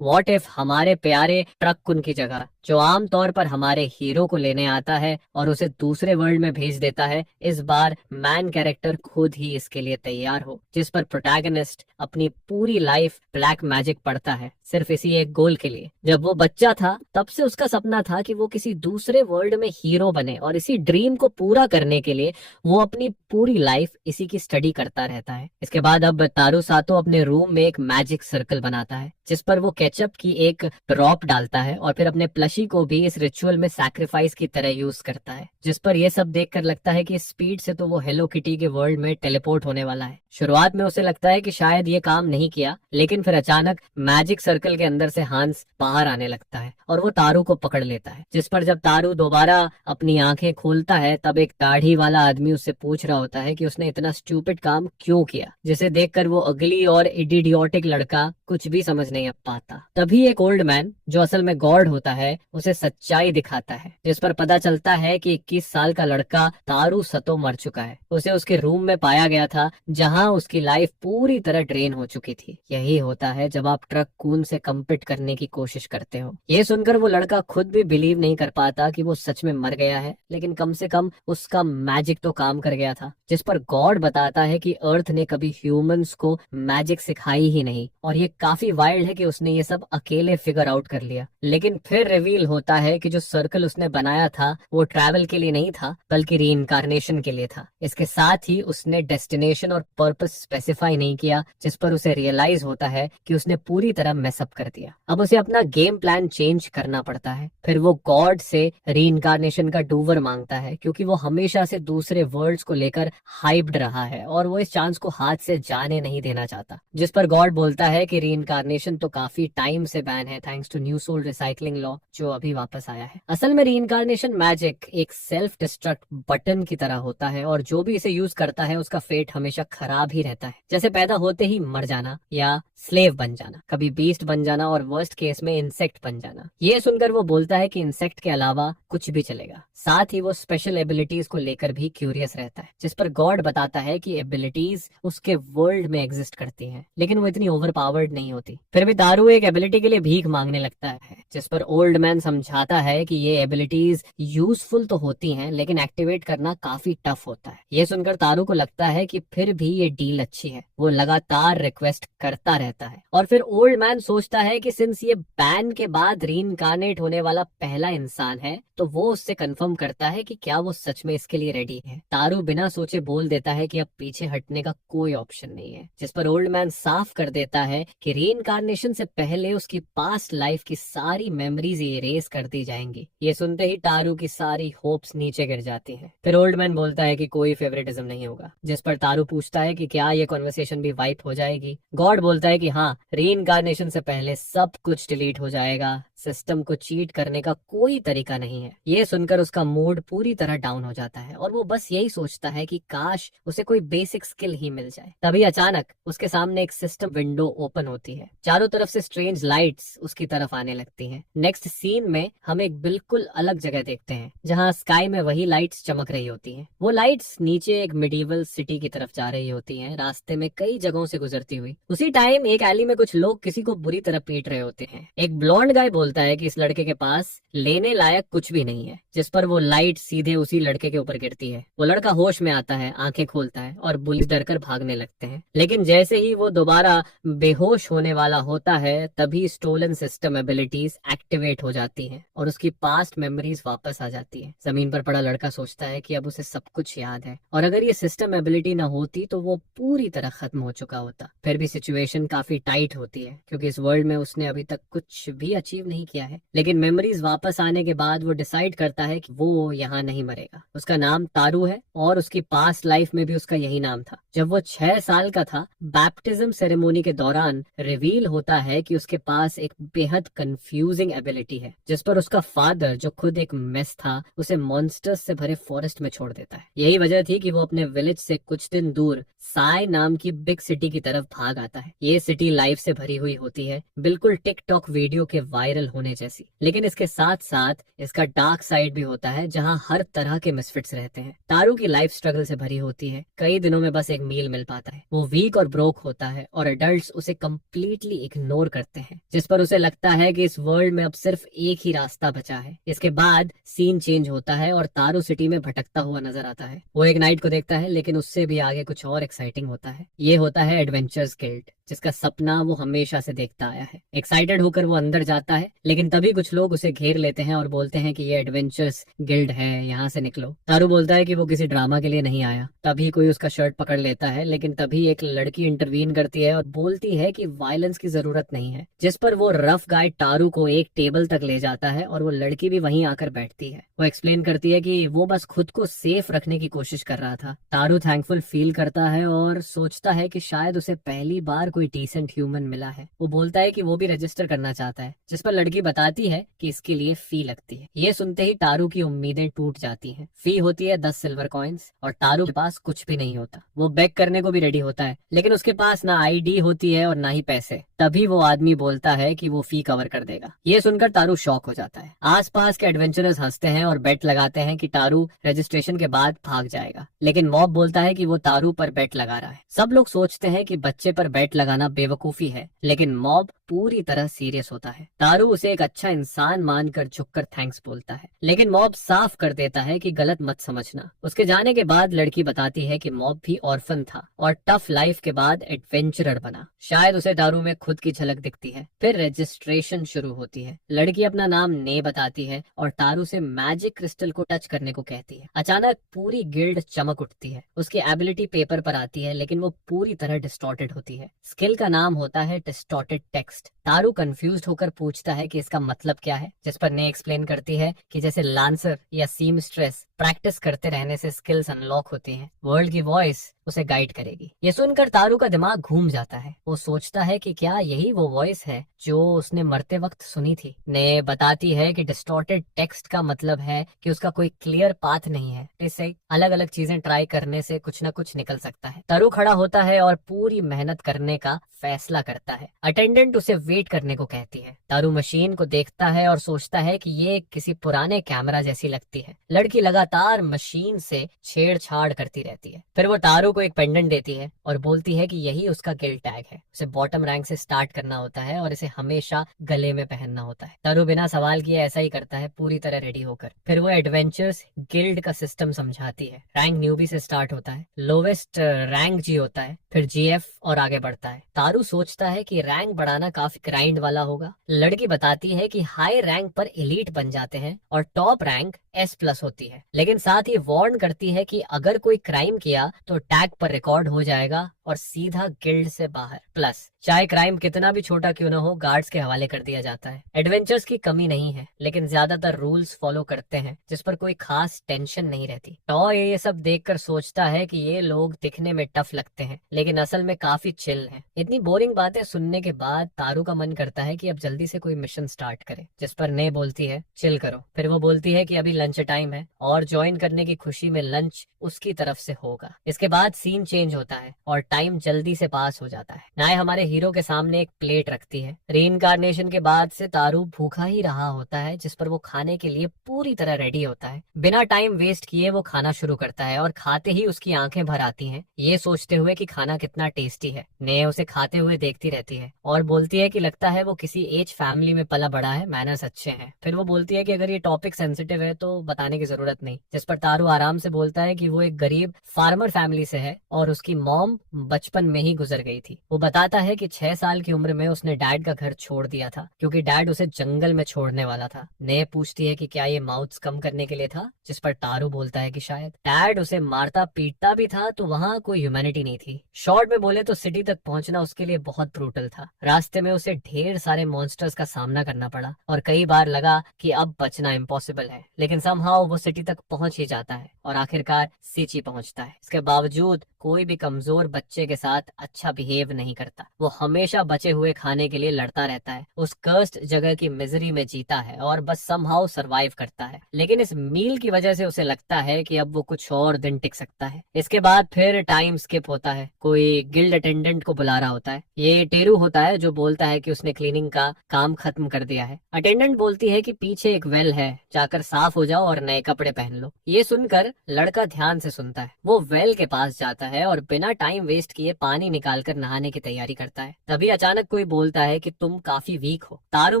What if हमारे प्यारे truck कुन की जगह, जो आमतौर पर हमारे हीरो को लेने आता है और उसे दूसरे वर्ल्ड में भेज देता है, इस बार मैन कैरेक्टर खुद ही इसके लिए तैयार हो, जिस पर प्रोटैगनिस्ट अपनी पूरी लाइफ ब्लैक मैजिक पढ़ता है सिर्फ इसी एक गोल के लिए। जब वो बच्चा था तब से उसका सपना था कि वो किसी दूसरे वर्ल्ड में हीरो बने, और इसी ड्रीम को पूरा करने के लिए वो अपनी पूरी लाइफ इसी की स्टडी करता रहता है। इसके बाद अब तारू सातो अपने रूम में एक मैजिक सर्कल बनाता है, जिस पर वो केचप की एक ड्रॉप डालता है और फिर अपने प्लशी को भी इस रिचुअल में सैक्रिफाइस की तरह यूज करता है, जिस पर यह सब देखकर लगता है कि स्पीड से तो वो हेलो किटी के वर्ल्ड में टेलीपोर्ट होने वाला है। शुरुआत में उसे लगता है कि शायद ये काम नहीं किया, लेकिन फिर अचानक मैजिक सर्कल के अंदर से हांस बाहर आने लगता है और वो तारू को पकड़ लेता है, जिस पर जब तारू दोबारा अपनी आंखें खोलता है तब एक दाढ़ी वाला आदमी उससे पूछ रहा होता है कि उसने इतना स्टूपिड काम क्यों किया, जिसे देखकर वो अगली और इडियोटिक लड़का कुछ भी समझ नहीं पाता। तभी एक ओल्ड मैन, जो असल में गॉड होता है, उसे सच्चाई दिखाता है, जिस पर पता चलता है कि 21 साल का लड़का तारू सतो मर चुका है। उसे उसके रूम में पाया गया था, जहां उसकी लाइफ पूरी तरह ड्रेन हो चुकी थी। यही होता है जब आप ट्रक कून से कम्पीट करने की कोशिश करते हो। ये सुनकर वो लड़का खुद भी बिलीव नहीं कर पाता कि वो सच में मर गया है, लेकिन कम से कम उसका मैजिक तो काम कर गया था। जिस पर गॉड बताता है कि अर्थ ने कभी ह्यूमंस को मैजिक सिखाई ही नहीं, और ये काफी वाइल्ड है कि उसने ये सब अकेले फिगर आउट कर लिया। लेकिन फिर रिवील होता है कि जो सर्कल उसने बनाया था वो ट्रैवल के लिए नहीं था, बल्कि रीइंकार्नेशन के लिए था। इसके साथ ही उसने डेस्टिनेशन और पर्पस स्पेसिफाई नहीं किया, जिस पर उसे रियलाइज होता है कि उसने पूरी तरह मेसअप कर दिया। अब उसे अपना गेम प्लान चेंज करना पड़ता है। फिर वो गॉड से रीइंकार्नेशन का डूवर मांगता है, क्योंकि वो हमेशा से दूसरे वर्ल्ड्स को लेकर हाइप्ड रहा है और वो इस चांस को हाथ से जाने नहीं देना चाहता। जिस पर गॉड बोलता है कि रीइंकार्नेशन तो काफी टाइम से बैन है, thanks to new soul recycling law, जो अभी वापस आया है। असल में रीइंकार्नेशन मैजिक एक सेल्फ डिस्ट्रक्ट बटन की तरह होता है, और जो भी इसे यूज करता है उसका फेट हमेशा खराब ही रहता है, जैसे पैदा होते ही मर जाना या स्लेव बन जाना, कभी बीस्ट बन जाना और वर्स्ट केस में इंसेक्ट बन जाना। ये सुनकर वो बोलता है कि इंसेक्ट के अलावा कुछ भी चलेगा। साथ ही वो स्पेशल एबिलिटीज को लेकर भी क्यूरियस रहता है, जिस पर गॉड बताता है कि एबिलिटीज उसके वर्ल्ड में एग्जिस्ट करती हैं, लेकिन वो इतनी ओवर पावर्ड नहीं होती। फिर भी दारू एक एबिलिटी के लिए भीख मांगने लगता है, जिस पर ओल्ड मैन समझाता है कि ये एबिलिटीज यूजफुल तो होती हैं, लेकिन एक्टिवेट करना काफी टफ होता है। ये सुनकर तारू को लगता है कि फिर भी ये डील अच्छी है। वो लगातार रिक्वेस्ट करता रहता है, और फिर ओल्ड मैन सोचता है कि सिंस ये बैन के बाद रीइंकार्नेट होने वाला पहला इंसान है, तो वो उससे कंफर्म करता है कि क्या वो सच में इसके लिए रेडी है। तारू बिना सोचे बोल देता है कि अब पीछे हटने का कोई ऑप्शन नहीं है, जिस पर ओल्ड मैन साफ कर देता है कि रीइंकार्नेशन से पहले उसकी पास्ट लाइफ की सारी मेमोरीज इरेज कर दी जाएंगी। ये सुनते ही तारू की सारी होप्स नीचे गिर जाती हैं। फिर ओल्ड मैन बोलता है कि कोई फेवरेटिज्म नहीं होगा, जिस पर तारू पूछता है कि क्या ये कॉन्वर्सेशन भी वाइप हो जाएगी। गॉड बोलता है कि हाँ, रीइंकार्नेशन से पहले सब कुछ डिलीट हो जाएगा, सिस्टम को चीट करने का कोई तरीका नहीं है। ये सुनकर उसका मूड पूरी तरह डाउन हो जाता है, और वो बस यही सोचता है कि काश उसे कोई बेसिक स्किल ही मिल जाए। तभी अचानक उसके सामने एक सिस्टम विंडो ओपन होती है, चारों तरफ से स्ट्रेंज लाइट्स उसकी तरफ आने लगती हैं। नेक्स्ट सीन में हम एक बिल्कुल अलग जगह देखते हैं, जहाँ स्काई में वही लाइट्स चमक रही होती हैं। वो लाइट्स नीचे एक मिडीवल सिटी की तरफ जा रही होती हैं, रास्ते में कई जगहों से गुजरती हुई। उसी टाइम एक एली में कुछ लोग किसी को बुरी तरह पीट रहे होते हैं। एक ब्लॉन्ड गाय बोलता है कि इस लड़के के पास लेने लायक कुछ भी नहीं है, जिस पर वो लाइट सीधे उसी लड़के के ऊपर गिरती है। वो लड़का होश में आता है, आंखें खोलता है और बुली डरकर भागने लगते हैं। लेकिन जैसे ही वो दोबारा बेहोश होने वाला होता है, तभी स्टोलन सिस्टम एबिलिटीज एक्टिवेट हो जाती हैं और उसकी पास्ट मेमोरीज वापस आ जाती है। जमीन पर पड़ा लड़का सोचता है कि अब उसे सब कुछ याद है, और अगर ये सिस्टम एबिलिटी ना होती तो वो पूरी तरह खत्म हो चुका होता। फिर भी सिचुएशन काफी टाइट होती है, क्योंकि इस वर्ल्ड में उसने अभी तक कुछ भी अचीव नहीं किया है। लेकिन मेमोरीज वापस आने के बाद वो डिसाइड करता है कि वो यहाँ नहीं मरेगा। उसका नाम तारू है, और उसकी पास्ट लाइफ में भी उसका यही नाम था। जब वो 6 साल का था, बैप्टिज्म सेरेमोनी के दौरान रिवील होता है कि उसके पास एक बेहद कंफ्यूजिंग एबिलिटी है, जिस पर उसका फादर, जो खुद एक मेस था, उसे मॉन्स्टर्स से भरे फॉरेस्ट में छोड़ देता है। यही वजह थी कि वो अपने विलेज से कुछ दिन दूर साय नाम की बिग सिटी की तरफ भाग आता है। ये सिटी लाइफ से भरी हुई होती है, बिल्कुल टिकटॉक वीडियो के वायरल होने जैसी। लेकिन इसके साथ साथ इसका डार्क साइड भी होता है, जहाँ हर तरह के मिसफिट्स रहते हैं। तारू की लाइफ स्ट्रगल से भरी होती है, कई दिनों में बस एक मील मिल पाता है, वो वीक और ब्रोक होता है और एडल्ट्स उसे कम्प्लीटली इग्नोर करते हैं, जिस पर उसे लगता है कि इस वर्ल्ड में अब सिर्फ एक ही रास्ता बचा है। इसके बाद सीन चेंज होता है और तारू सिटी में भटकता हुआ नजर आता है। वो एक नाइट को देखता है, लेकिन उससे भी आगे कुछ और एक्साइटिंग होता है। ये होता है एडवेंचर्स गिल्ड, जिसका सपना वो हमेशा से देखता आया है। एक्साइटेड होकर वो अंदर जाता है, लेकिन तभी कुछ लोग उसे घेर लेते हैं और बोलते हैं कि ये एडवेंचर्स गिल्ड है, यहाँ से निकलो। तारू बोलता है कि वो किसी ड्रामा के लिए नहीं आया। तभी कोई उसका शर्ट पकड़ लेता है, लेकिन तभी एक लड़की इंटरवीन करती है और बोलती है कि वायलेंस की जरूरत नहीं है, जिस पर वो रफ गाय तारू को एक टेबल तक ले जाता है और वो लड़की भी वहीं आकर बैठती है। वो एक्सप्लेन करती है कि वो बस खुद को सेफ रखने की कोशिश कर रहा था। तारू थैंकफुल फील करता है और सोचता है कि शायद उसे पहली बार कोई डिसेंट ह्यूमन मिला है। वो बोलता है कि वो भी रजिस्टर करना चाहता है, जिस पर लड़की बताती है कि इसके लिए फी लगती है। ये सुनते ही तारू की उम्मीदें टूट जाती हैं। फी होती है 10 सिल्वर कॉइन्स और तारू के पास कुछ भी नहीं होता। वो बेग करने को भी रेडी होता है, लेकिन उसके पास ना आईडी होती है और ना ही पैसे। तभी वो आदमी बोलता है कि वो फी कवर कर देगा। ये सुनकर तारू शॉक हो जाता है। आसपास के एडवेंचरर्स हंसते हैं और बेट लगाते हैं कि तारू रजिस्ट्रेशन के बाद भाग जाएगा, लेकिन मॉब बोलता है कि वो तारू पर बेट लगा रहा है। सब लोग सोचते हैं कि बच्चे पर बेट लगाना बेवकूफी है, लेकिन मॉब पूरी तरह सीरियस होता है। तारू उसे एक अच्छा इंसान मानकर झुककर थैंक्स बोलता है, लेकिन मॉब साफ कर देता है कि गलत मत समझना। उसके जाने के बाद लड़की बताती है कि मॉब भी ऑर्फन था और टफ लाइफ के बाद एडवेंचरर बना। शायद उसे तारू में खुद की झलक दिखती है। फिर रजिस्ट्रेशन शुरू होती है। लड़की अपना नाम ने बताती है और तारू से मैजिक क्रिस्टल को टच करने को कहती है। अचानक पूरी गिल्ड चमक उठती है। उसकी एबिलिटी पेपर पर आती है, लेकिन वो पूरी तरह डिस्टॉर्टेड होती है। स्किल का नाम होता है डिस्टॉर्टेड टेक्स्ट। तारू कंफ्यूज्ड होकर पूछता है कि इसका मतलब क्या है, जिस पर ने एक्सप्लेन करती है कि जैसे लांसर या सीमस्ट्रेस प्रैक्टिस करते रहने से स्किल्स अनलॉक होती हैं। वर्ल्ड की वॉइस उसे गाइड करेगी। ये सुनकर तारू का दिमाग घूम जाता है। वो सोचता है कि क्या यही वो वॉइस है जो उसने मरते वक्त सुनी थी। ने बताती है कि डिस्टॉर्टेड टेक्स्ट का मतलब है कि उसका कोई क्लियर पाथ नहीं है, इससे अलग अलग चीजें ट्राई करने से कुछ न कुछ निकल सकता है। तारू खड़ा होता है और पूरी मेहनत करने का फैसला करता है। अटेंडेंट उसे वेट करने को कहती है। तारू मशीन को देखता है और सोचता है कि ये किसी पुराने कैमरा जैसी लगती है। लड़की लगातार मशीन से छेड़छाड़ करती रहती है। फिर वो तारू को एक पेंडेंट देती है और बोलती है कि यही उसका गिल्ड टैग है। उसे बॉटम रैंक से स्टार्ट करना होता है और इसे हमेशा गले में पहनना होता है। तारू बिना सवाल किए ऐसा ही करता है, पूरी तरह रेडी होकर। फिर वो एडवेंचर्स गिल्ड का सिस्टम समझाती है। रैंक न्यूबी से स्टार्ट होता है, लोवेस्ट रैंक जी होता है, फिर जीएफ और आगे बढ़ता है। तारू सोचता है कि रैंक बढ़ाना काफी ग्राइंड वाला होगा। लड़की बताती है कि हाई रैंक पर एलीट बन जाते हैं और टॉप रैंक S+ होती है, लेकिन साथ ही वार्न करती है कि अगर कोई क्राइम किया तो टैग पर रिकॉर्ड हो जाएगा और सीधा गिल्ड से बाहर। प्लस चाहे क्राइम कितना भी छोटा क्यों ना हो, गार्ड्स के हवाले कर दिया जाता है। एडवेंचर्स की कमी नहीं है, लेकिन ज्यादातर रूल्स फॉलो करते हैं, जिस पर कोई खास टेंशन नहीं रहती। टॉय ये सब देखकर सोचता है कि ये लोग दिखने में टफ लगते हैं, लेकिन असल में काफी चिल हैं। इतनी बोरिंग बातें सुनने के बाद तारू का मन करता है कि अब जल्दी से कोई मिशन स्टार्ट करे, जिस पर ने बोलती है चिल करो। फिर वो बोलती है कि अभी लंच टाइम है और ज्वाइन करने की खुशी में लंच उसकी तरफ से होगा। इसके बाद सीन चेंज होता है और टाइम जल्दी से पास हो जाता है। नाय हमारे हीरो के सामने एक प्लेट रखती है। रीइंकार्नेशन के बाद से तारू भूखा ही रहा होता है, जिस पर वो खाने के लिए पूरी तरह रेडी होता है। बिना टाइम वेस्ट किए वो खाना शुरू करता है और खाते ही उसकी आंखें भर आती हैं, ये सोचते हुए कि खाना कितना टेस्टी है। ने उसे खाते हुए देखती रहती है और बोलती है कि लगता है वो किसी एज फैमिली में पला बड़ा है, मैनर्स अच्छे हैं। फिर वो बोलती है कि अगर ये टॉपिक सेंसिटिव है तो बताने की जरूरत नहीं, जिस पर तारू आराम से बोलता है कि वो एक गरीब फार्मर फैमिली से है और उसकी मॉम बचपन में ही गुजर गई थी। वो बताता है कि 6 साल की उम्र में उसने डैड का घर छोड़ दिया था, क्योंकि डैड उसे जंगल में छोड़ने वाला था। ने पूछती है कि क्या ये माउथ्स कम करने के लिए था, जिस पर तारू बोलता है कि शायद। डैड उसे मारता पीटता भी था तो वहाँ कोई ह्यूमैनिटी नहीं थी। शॉर्ट में बोले तो सिटी तक पहुंचना उसके लिए बहुत ब्रूटल था। रास्ते में उसे ढेर सारे मॉन्स्टर्स का सामना करना पड़ा और कई बार लगा कि अब बचना इम्पॉसिबल है, लेकिन समहाउ वो सिटी तक पहुंच ही जाता है और आखिरकार सिची पहुंचता है। इसके बावजूद कोई भी कमजोर बच्चे के साथ अच्छा बिहेव नहीं करता। वो वो हमेशा बचे हुए खाने के लिए लड़ता रहता है, उस कर्स्ड जगह की मिजरी में जीता है और बस समहाउ सरवाइव करता है। लेकिन इस मील की वजह से उसे लगता है कि अब वो कुछ और दिन टिक सकता है। इसके बाद फिर टाइम स्किप होता है, कोई गिल्ड अटेंडेंट को बुला रहा होता है। ये टेरू होता है जो बोलता है कि उसने क्लीनिंग का काम खत्म कर दिया है। अटेंडेंट बोलती है कि पीछे एक वेल है, जाकर साफ हो जाओ और नए कपड़े पहन लो। ये सुनकर लड़का ध्यान से सुनता है, वो वेल के पास जाता है और बिना टाइम वेस्ट किए पानी निकालकर नहाने की तैयारी करता है। तभी अचानक कोई बोलता है कि तुम काफी वीक हो। तारू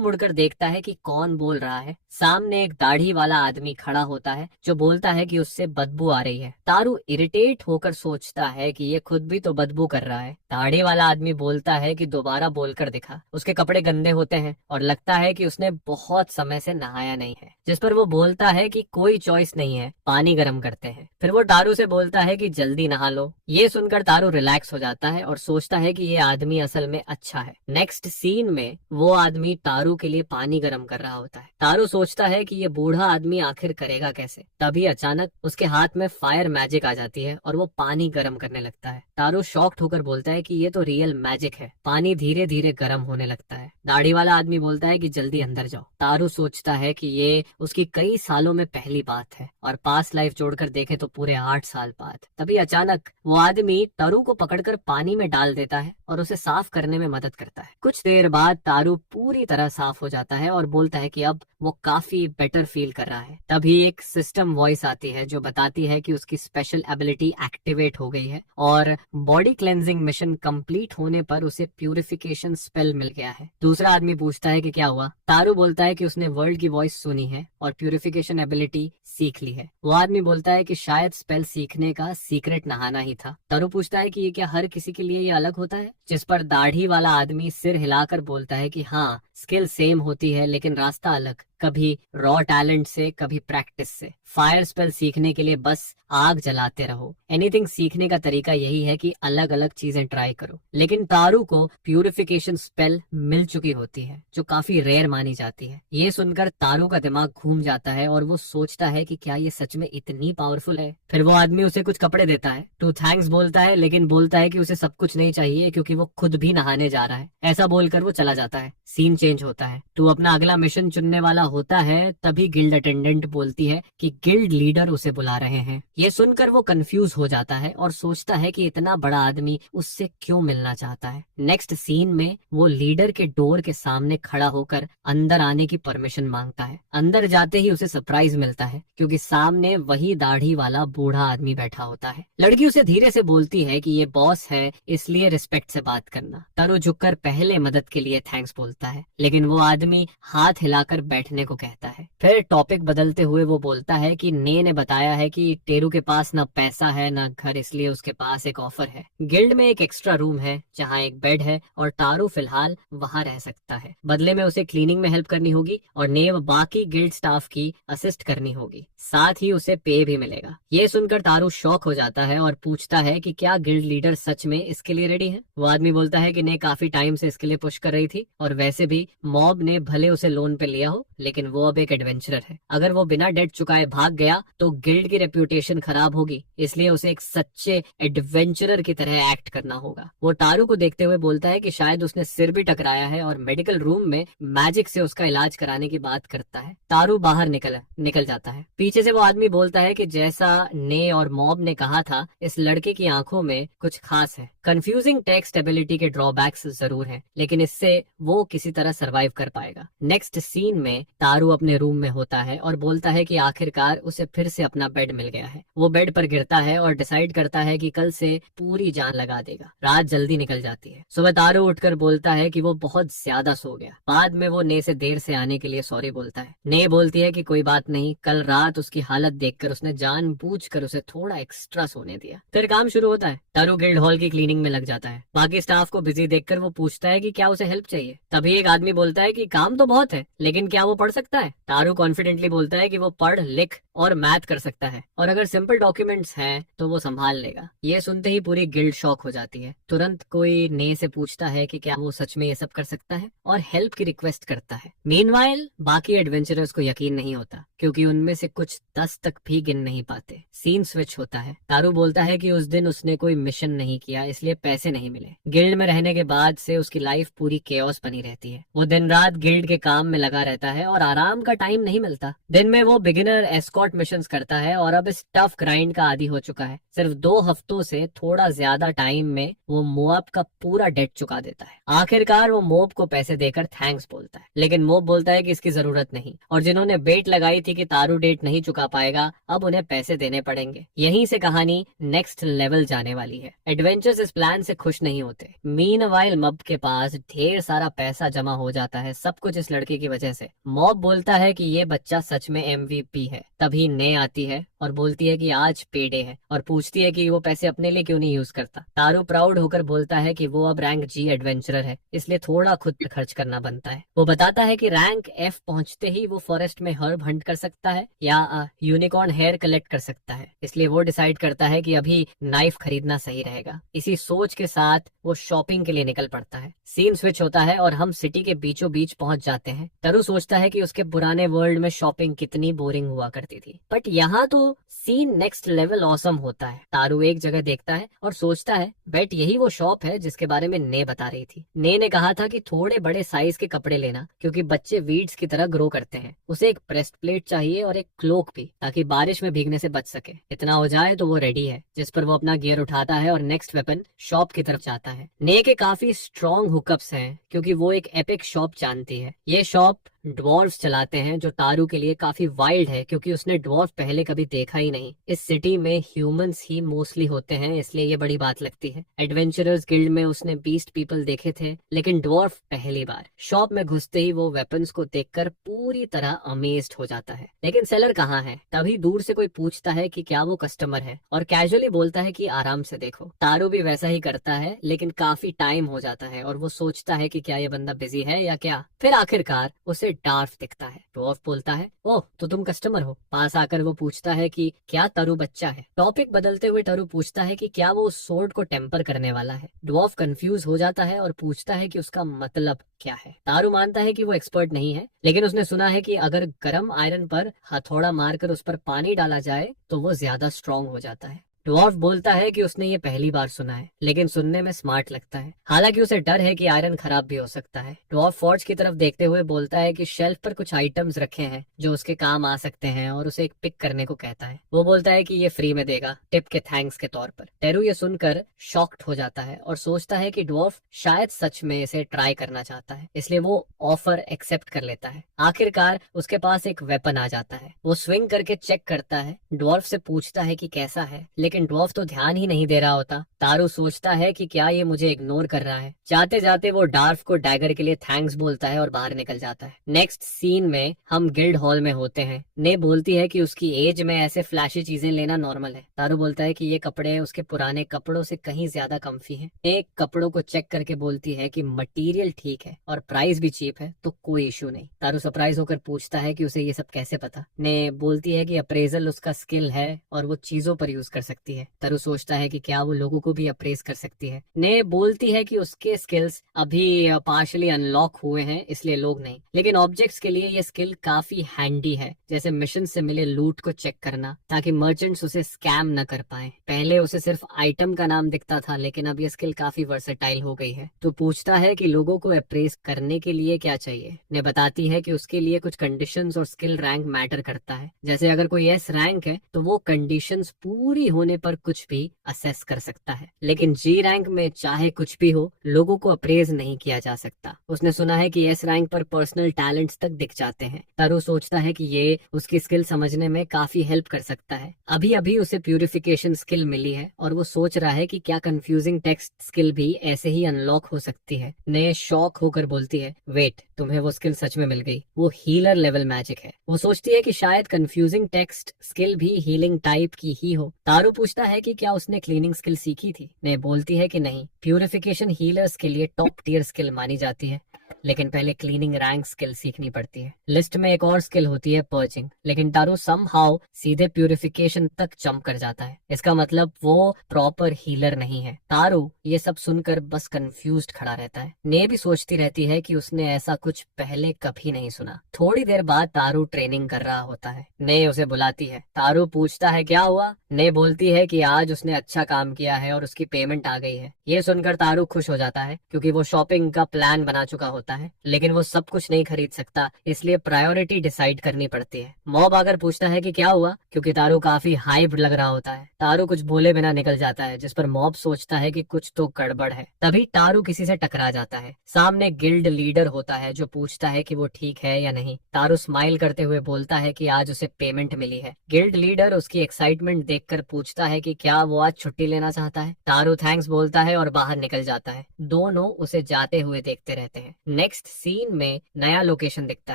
मुड़कर देखता है कि कौन बोल रहा है। सामने एक दाढ़ी वाला आदमी खड़ा होता है जो बोलता है कि उससे बदबू आ रही है। तारू इरिटेट होकर सोचता है कि ये खुद भी तो बदबू कर रहा है। दाढ़ी वाला आदमी बोलता है कि दोबारा बोलकर दिखा। उसके कपड़े गंदे होते हैं और लगता है कि उसने बहुत समय से नहाया नहीं है, जिस पर वो बोलता है कि कोई चॉइस नहीं है, पानी गर्म करते हैं। फिर वो तारू से बोलता है कि जल्दी नहा लो। ये सुनकर तारू रिलैक्स हो जाता है और सोचता है कि ये आदमी असल में अच्छा है। नेक्स्ट सीन में वो आदमी तारू के लिए पानी गर्म कर रहा होता है। तारू सोचता है कि ये बूढ़ा आदमी आखिर करेगा कैसे। तभी अचानक उसके हाथ में फायर मैजिक आ जाती है और वो पानी गर्म करने लगता है। तारू शॉक्ड होकर बोलता है कि ये तो रियल मैजिक है। पानी धीरे धीरे गर्म होने लगता है। दाढ़ी वाला आदमी बोलता है कि जल्दी अंदर जाओ। तारू सोचता है कि ये उसकी कई सालों में पहली बात है और पास्ट लाइफ जोड़कर देखे तो पूरे 8 साल बाद। तभी अचानक वो आदमी तारू को पकड़कर पानी में डाल देता है और उसे साफ करने में मदद करता है। कुछ देर बाद तारू पूरी तरह साफ हो जाता है और बोलता है कि अब वो काफी बेटर फील कर रहा है। तभी एक सिस्टम वॉइस आती है जो बताती है कि उसकी स्पेशल एबिलिटी एक्टिवेट हो गई है और बॉडी क्लेंजिंग मिशन कंप्लीट होने पर उसे प्यूरिफिकेशन स्पेल मिल गया है। दूसरा आदमी पूछता है कि क्या हुआ। तारू बोलता है कि उसने वर्ल्ड की वॉइस सुनी है और प्यूरिफिकेशन एबिलिटी सीख ली है। वो आदमी बोलता है कि शायद स्पेल सीखने का सीक्रेट नहाना ही था। तारू पूछता है कि ये क्या हर किसी के लिए ये अलग होता है, जिस पर दाढ़ी वाला आदमी सिर हिलाकर बोलता है कि हाँ, स्किल सेम होती है लेकिन रास्ता अलग, कभी रॉ टैलेंट से, कभी प्रैक्टिस से। फायर स्पेल सीखने के लिए बस आग जलाते रहो। एनीथिंग सीखने का तरीका यही है कि अलग अलग चीजें ट्राई करो। लेकिन तारू को प्यूरिफिकेशन स्पेल मिल चुकी होती है जो काफी रेयर मानी जाती है। ये सुनकर तारू का दिमाग घूम जाता है और वो सोचता है कि क्या ये सच में इतनी पावरफुल है। फिर वो आदमी उसे कुछ कपड़े देता है। टू थैंक्स बोलता है लेकिन बोलता है कि उसे सब कुछ नहीं चाहिए क्योंकि वो खुद भी नहाने जा रहा है। ऐसा बोलकर वो चला जाता है। सीन चेंज होता है। टू अपना अगला मिशन चुनने वाला होता है। तभी गिल्ड अटेंडेंट बोलती है कि गिल्ड लीडर उसे बुला रहे हैं। ये सुनकर वो कंफ्यूज हो जाता है और सोचता है कि इतना बड़ा आदमी उससे क्यों मिलना चाहता है। नेक्स्ट सीन में वो लीडर के डोर के सामने खड़ा होकर अंदर आने की परमिशन मांगता है। अंदर जाते ही उसे सरप्राइज मिलता है क्योंकि सामने वही दाढ़ी वाला बूढ़ा आदमी बैठा होता है। लड़की उसे धीरे से बोलती है कि ये बॉस है इसलिए रिस्पेक्ट से बात करना। तारू झुककर पहले मदद के लिए थैंक्स बोलता है लेकिन वो आदमी हाथ हिलाकर बैठने को कहता है। फिर टॉपिक बदलते हुए वो बोलता है कि ने बताया है कि टेरू के पास ना पैसा है ना घर, इसलिए उसके पास एक ऑफर है। गिल्ड में एक एक्स्ट्रा रूम है जहाँ एक बेड है और तारू फिलहाल वहाँ रह सकता है। बदले में उसे क्लीनिंग में हेल्प करनी होगी और नेव बाकी गिल्ड स्टाफ की असिस्ट करनी होगी, साथ ही उसे पे भी मिलेगा। ये सुनकर तारू शॉक हो जाता है और पूछता है कि क्या गिल्ड लीडर सच में इसके लिए रेडी है। वो आदमी बोलता है कि ने काफी टाइम से इसके लिए पुश कर रही थी और वैसे भी मॉब ने भले उसे लोन पे लिया हो लेकिन वो अब एक एडवेंचरर है। अगर वो बिना डेट चुकाए भाग गया तो गिल्ड की रेप्यूटेशन खराब होगी, इसलिए उसे एक सच्चे एडवेंचरर की तरह एक्ट करना होगा। वो तारू को देखते हुए बोलता है कि शायद उसने सिर भी टकराया है और मेडिकल रूम में मैजिक से उसका इलाज कराने की बात करता है। तारू बाहर निकल जाता है। पीछे से वो आदमी बोलता है कि जैसा ने और मॉब ने कहा था, इस लड़के की आंखों में कुछ खास है। कंफ्यूजिंग टेक्स्ट एबिलिटी के ड्रॉबैक्स जरूर हैं, लेकिन इससे वो किसी तरह सरवाइव कर पाएगा। नेक्स्ट सीन में तारू अपने रूम में होता है और बोलता है कि आखिरकार उसे फिर से अपना बेड मिल गया है। वो बेड पर गिरता है और डिसाइड करता है कि कल से पूरी जान लगा देगा। रात जल्दी निकल जाती है। सुबह तारू उठकर बोलता है कि वो बहुत ज्यादा सो गया। बाद में वो ने से देर से आने के लिए सॉरी बोलता है। ने बोलती है कि कोई बात नहीं, कल रात उसकी हालत देखकर उसने जानबूझकर उसे थोड़ा एक्स्ट्रा सोने दिया। फिर काम शुरू होता है। तारू गिल्ड हॉल की क्लीनिंग में लग जाता है। बाकी स्टाफ को बिजी देखकर वो पूछता है कि क्या उसे हेल्प चाहिए। तभी एक आदमी बोलता है कि काम तो बहुत है लेकिन क्या वो पढ़ सकता है। तारू कॉन्फिडेंटली बोलता है कि वो पढ़, लिख और मैथ कर सकता है, और अगर सिंपल डॉक्यूमेंट्स हैं तो वो संभाल लेगा। ये सुनते ही पूरी गिल्ड शॉक हो जाती है। तुरंत कोई ने से पूछता है कि क्या वो सच में ये सब कर सकता है, और हेल्प की रिक्वेस्ट करता है। मीनवाइल बाकी एडवेंचरर्स को यकीन नहीं होता, क्योंकि उनमें से कुछ 10 तक भी गिन नहीं पाते। सीन स्विच होता है। तारू बोलता है कि उस दिन उसने कोई मिशन नहीं किया, इसलिए पैसे नहीं मिले। गिल्ड में रहने के बाद से उसकी लाइफ पूरी केओस बनी रहती है। वो दिन रात गिल्ड के काम में लगा रहता है और आराम का टाइम नहीं मिलता। दिन में वो बिगिनर एस्कॉर्ट मिशंस करता है और अब इस टफ ग्राइंड का आदी हो चुका है। सिर्फ 2 हफ्तों से थोड़ा ज्यादा टाइम में वो मोब का पूरा डेट चुका देता है। आखिरकार वो मोब को पैसे देकर थैंक्स बोलता है, लेकिन मोब बोलता है कि इसकी जरूरत नहीं, और जिन्होंने बेट लगाई थी कि तारू डेट नहीं चुका पाएगा, अब उन्हें पैसे देने पड़ेंगे। यहीं से कहानी नेक्स्ट लेवल जाने वाली है। एडवेंचर्स इस प्लान से खुश नहीं होते। मीनवाइल मब के पास ढेर सारा पैसा जमा हो जाता है, सब कुछ इस लड़के की वजह से। मॉब बोलता है कि ये बच्चा सच में MVP है। तभी ने आती है और बोलती है कि आज पेडे है, और पूछती है कि वो पैसे अपने लिए क्यों नहीं यूज करता। तारू प्राउड होकर बोलता है कि वो अब रैंक G एडवेंचरर है, इसलिए थोड़ा खुद पे खर्च करना बनता है। वो बताता है कि रैंक F पहुंचते ही वो फॉरेस्ट में हर्ब हंट कर सकता है या यूनिकॉर्न हेयर कलेक्ट कर सकता है, इसलिए वो डिसाइड करता है कि अभी नाइफ खरीदना सही रहेगा। इसी सोच के साथ वो शॉपिंग के लिए निकल पड़ता है। सीन स्विच होता है और हम सिटी के बीचों बीच पहुंच जाते हैं। तरु सोचता है कि उसके पुराने वर्ल्ड में शॉपिंग कितनी बोरिंग हुआ करती थी, बट यहाँ तो सीन नेक्स्ट लेवल ऑसम होता है। तारू एक जगह देखता है और सोचता है बेट यही वो शॉप है जिसके बारे में ने बता रही थी। ने कहा था कि थोड़े बड़े साइज के कपड़े लेना, क्योंकि बच्चे वीड्स की तरह ग्रो करते हैं। उसे एक ब्रेस्ट प्लेट चाहिए और एक क्लोक भी, ताकि बारिश में भीगने से बच सके। इतना हो जाए तो वो रेडी है, जिस पर वो अपना गियर उठाता है और नेक्स्ट वेपन शॉप की तरफ जाता है। ने के काफी स्ट्रॉन्ग हुकअप्स हैं, क्योंकि वो एक एपिक शॉप जानती है। ये शॉप ड्वार्फ्स चलाते हैं, जो तारू के लिए काफी वाइल्ड है, क्योंकि उसने ड्वार्फ पहले कभी देखा ही नहीं। इस सिटी में ह्यूमंस ही मोस्टली होते हैं, इसलिए ये बड़ी बात लगती है। एडवेंचरर्स गिल्ड में उसने बीस्ट पीपल देखे थे, लेकिन ड्वार्फ पहली बार। शॉप में घुसते ही वो वेपन्स को देखकर पूरी तरह अमेज्ड हो जाता है। लेकिन सेलर कहाँ है? तभी दूर से कोई पूछता है कि क्या वो कस्टमर है, और कैजुअली बोलता है कि आराम से देखो। तारू भी वैसा ही करता है, लेकिन काफी टाइम हो जाता है और वो सोचता है कि क्या ये बंदा बिजी है या क्या। फिर आखिरकार उसे डार्फ दिखता है। ड्वार्फ बोलता है, ओह तो तुम कस्टमर हो। पास आकर वो पूछता है कि क्या तरु बच्चा है। टॉपिक बदलते हुए तरु पूछता है कि क्या वो उस सोर्ड को टेम्पर करने वाला है। ड्वार्फ कंफ्यूज हो जाता है और पूछता है कि उसका मतलब क्या है। तारू मानता है कि वो एक्सपर्ट नहीं है, लेकिन उसने सुना है कि अगर गर्म आयरन पर हथौड़ा मारकर उस पर पानी डाला जाए तो वो ज्यादा स्ट्रॉन्ग हो जाता है। ड्वार्फ बोलता है कि उसने ये पहली बार सुना है, लेकिन सुनने में स्मार्ट लगता है। हालांकि उसे डर है कि आयरन खराब भी हो सकता है। ड्वार्फ फॉर्ज की तरफ देखते हुए बोलता है कि शेल्फ पर कुछ आइटम्स रखे हैं जो उसके काम आ सकते हैं, और उसे एक पिक करने को कहता है। वो बोलता है कि ये फ्री में देगा, टिप के थैंक्स के तौर पर। टेरू ये सुनकर शॉक्ड हो जाता है और सोचता है कि ड्वार्फ शायद सच में इसे ट्राई करना चाहता है, इसलिए वो ऑफर एक्सेप्ट कर लेता है। आखिरकार उसके पास एक वेपन आ जाता है। वो स्विंग करके चेक करता है, ड्वार्फ से पूछता है कि कैसा है, लेकिन ड्वार्फ तो ध्यान ही नहीं दे रहा होता। तारू सोचता है कि क्या ये मुझे इग्नोर कर रहा है। जाते जाते वो डार्फ को डैगर के लिए थैंक्स बोलता है और बाहर निकल जाता है। नेक्स्ट सीन में हम गिल्ड हॉल में होते हैं। ने बोलती है कि उसकी एज में ऐसे फ्लैशी चीजें लेना नॉर्मल है। तारू बोलता है कि ये कपड़े उसके पुराने कपड़ों से कहीं ज्यादा कम्फी हैं। ने कपड़ों को चेक करके बोलती है कि मटेरियल ठीक है और प्राइस भी चीप है, तो कोई इशू नहीं। तारू सरप्राइज होकर पूछता है कि उसे ये सब कैसे पता। ने बोलती है कि अप्रेजल उसका स्किल है और वो चीजों पर यूज कर सकती है। तरु सोचता है कि क्या वो लोगों को भी अप्रेस कर सकती है। ने बोलती है कि उसके स्किल्स अभी पार्शली अनलॉक हुए हैं, इसलिए लोग नहीं, लेकिन ऑब्जेक्ट्स के लिए ये स्किल काफी हैंडी है, जैसे मिशन से मिले लूट को चेक करना, ताकि मर्चेंट्स उसे स्कैम न कर पाए। पहले उसे सिर्फ आइटम का नाम दिखता था, लेकिन अब ये स्किल काफी वर्सेटाइल हो गई है। तो पूछता है कि लोगों को अप्रेस करने के लिए क्या चाहिए। ने बताती है कि उसके लिए कुछ कंडीशंस और स्किल रैंक मैटर करता है, जैसे अगर कोई एस रैंक है तो वो कंडीशंस पूरी होने पर कुछ भी असेस कर सकता है, लेकिन जी रैंक में चाहे कुछ भी हो, लोगों को अप्रेज नहीं किया जा सकता। उसने सुना है कि एस रैंक पर पर्सनल टैलेंट्स तक दिख जाते हैं। तारू सोचता है कि ये उसकी स्किल समझने में काफी हेल्प कर सकता है। अभी अभी उसे प्यूरिफिकेशन स्किल मिली है और वो सोच रहा है कि क्या कंफ्यूजिंग टेक्स्ट स्किल भी ऐसे ही अनलॉक हो सकती है। ने शॉक होकर बोलती है, वेट, तुम्हें वो स्किल सच में मिल गई? वो हीलर लेवल मैजिक है। वो सोचती है कि शायद कंफ्यूजिंग टेक्स्ट स्किल भी हीलिंग टाइप की ही हो। तारू पूछता है कि क्या उसने क्लीनिंग स्किल सीखी थी। ने बोलती है कि नहीं, प्यूरिफिकेशन हीलर्स के लिए टॉप टियर स्किल मानी जाती है। लेकिन पहले क्लीनिंग रैंक स्किल सीखनी पड़ती है। लिस्ट में एक और स्किल होती है पर्जिंग, लेकिन तारू समहाउ सीधे प्यूरिफिकेशन तक जंप कर जाता है। इसका मतलब वो प्रॉपर हीलर नहीं है। तारू ये सब सुनकर बस कंफ्यूज्ड खड़ा रहता है। ने भी सोचती रहती है कि उसने ऐसा कुछ पहले कभी नहीं सुना। थोड़ी देर बाद तारू ट्रेनिंग कर रहा होता है। ने उसे बुलाती है। तारू पूछता है क्या हुआ। ने बोलती है कि आज उसने अच्छा काम किया है और उसकी पेमेंट आ गई है। ये सुनकर तारू खुश हो जाता है क्योंकि वो शॉपिंग का प्लान बना चुका होता है, लेकिन वो सब कुछ नहीं खरीद सकता, इसलिए प्रायोरिटी डिसाइड करनी पड़ती है। मॉब आकर पूछता है कि क्या हुआ, क्योंकि तारू काफी हाइप लग रहा होता है। तारू कुछ बोले बिना निकल जाता है, जिस पर मॉब सोचता है कि कुछ तो गड़बड़ है। तभी तारू किसी से टकरा जाता है। सामने गिल्ड लीडर होता है जो पूछता है कि वो ठीक है या नहीं। तारू स्माइल करते हुए बोलता है कि आज उसे पेमेंट मिली है। गिल्ड लीडर उसकी एक्साइटमेंट देखकर पूछता है कि क्या वो आज छुट्टी लेना चाहता है। तारू थैंक्स बोलता है और बाहर निकल जाता है। दोनों उसे जाते हुए देखते रहते हैं। नेक्स्ट सीन में नया लोकेशन दिखता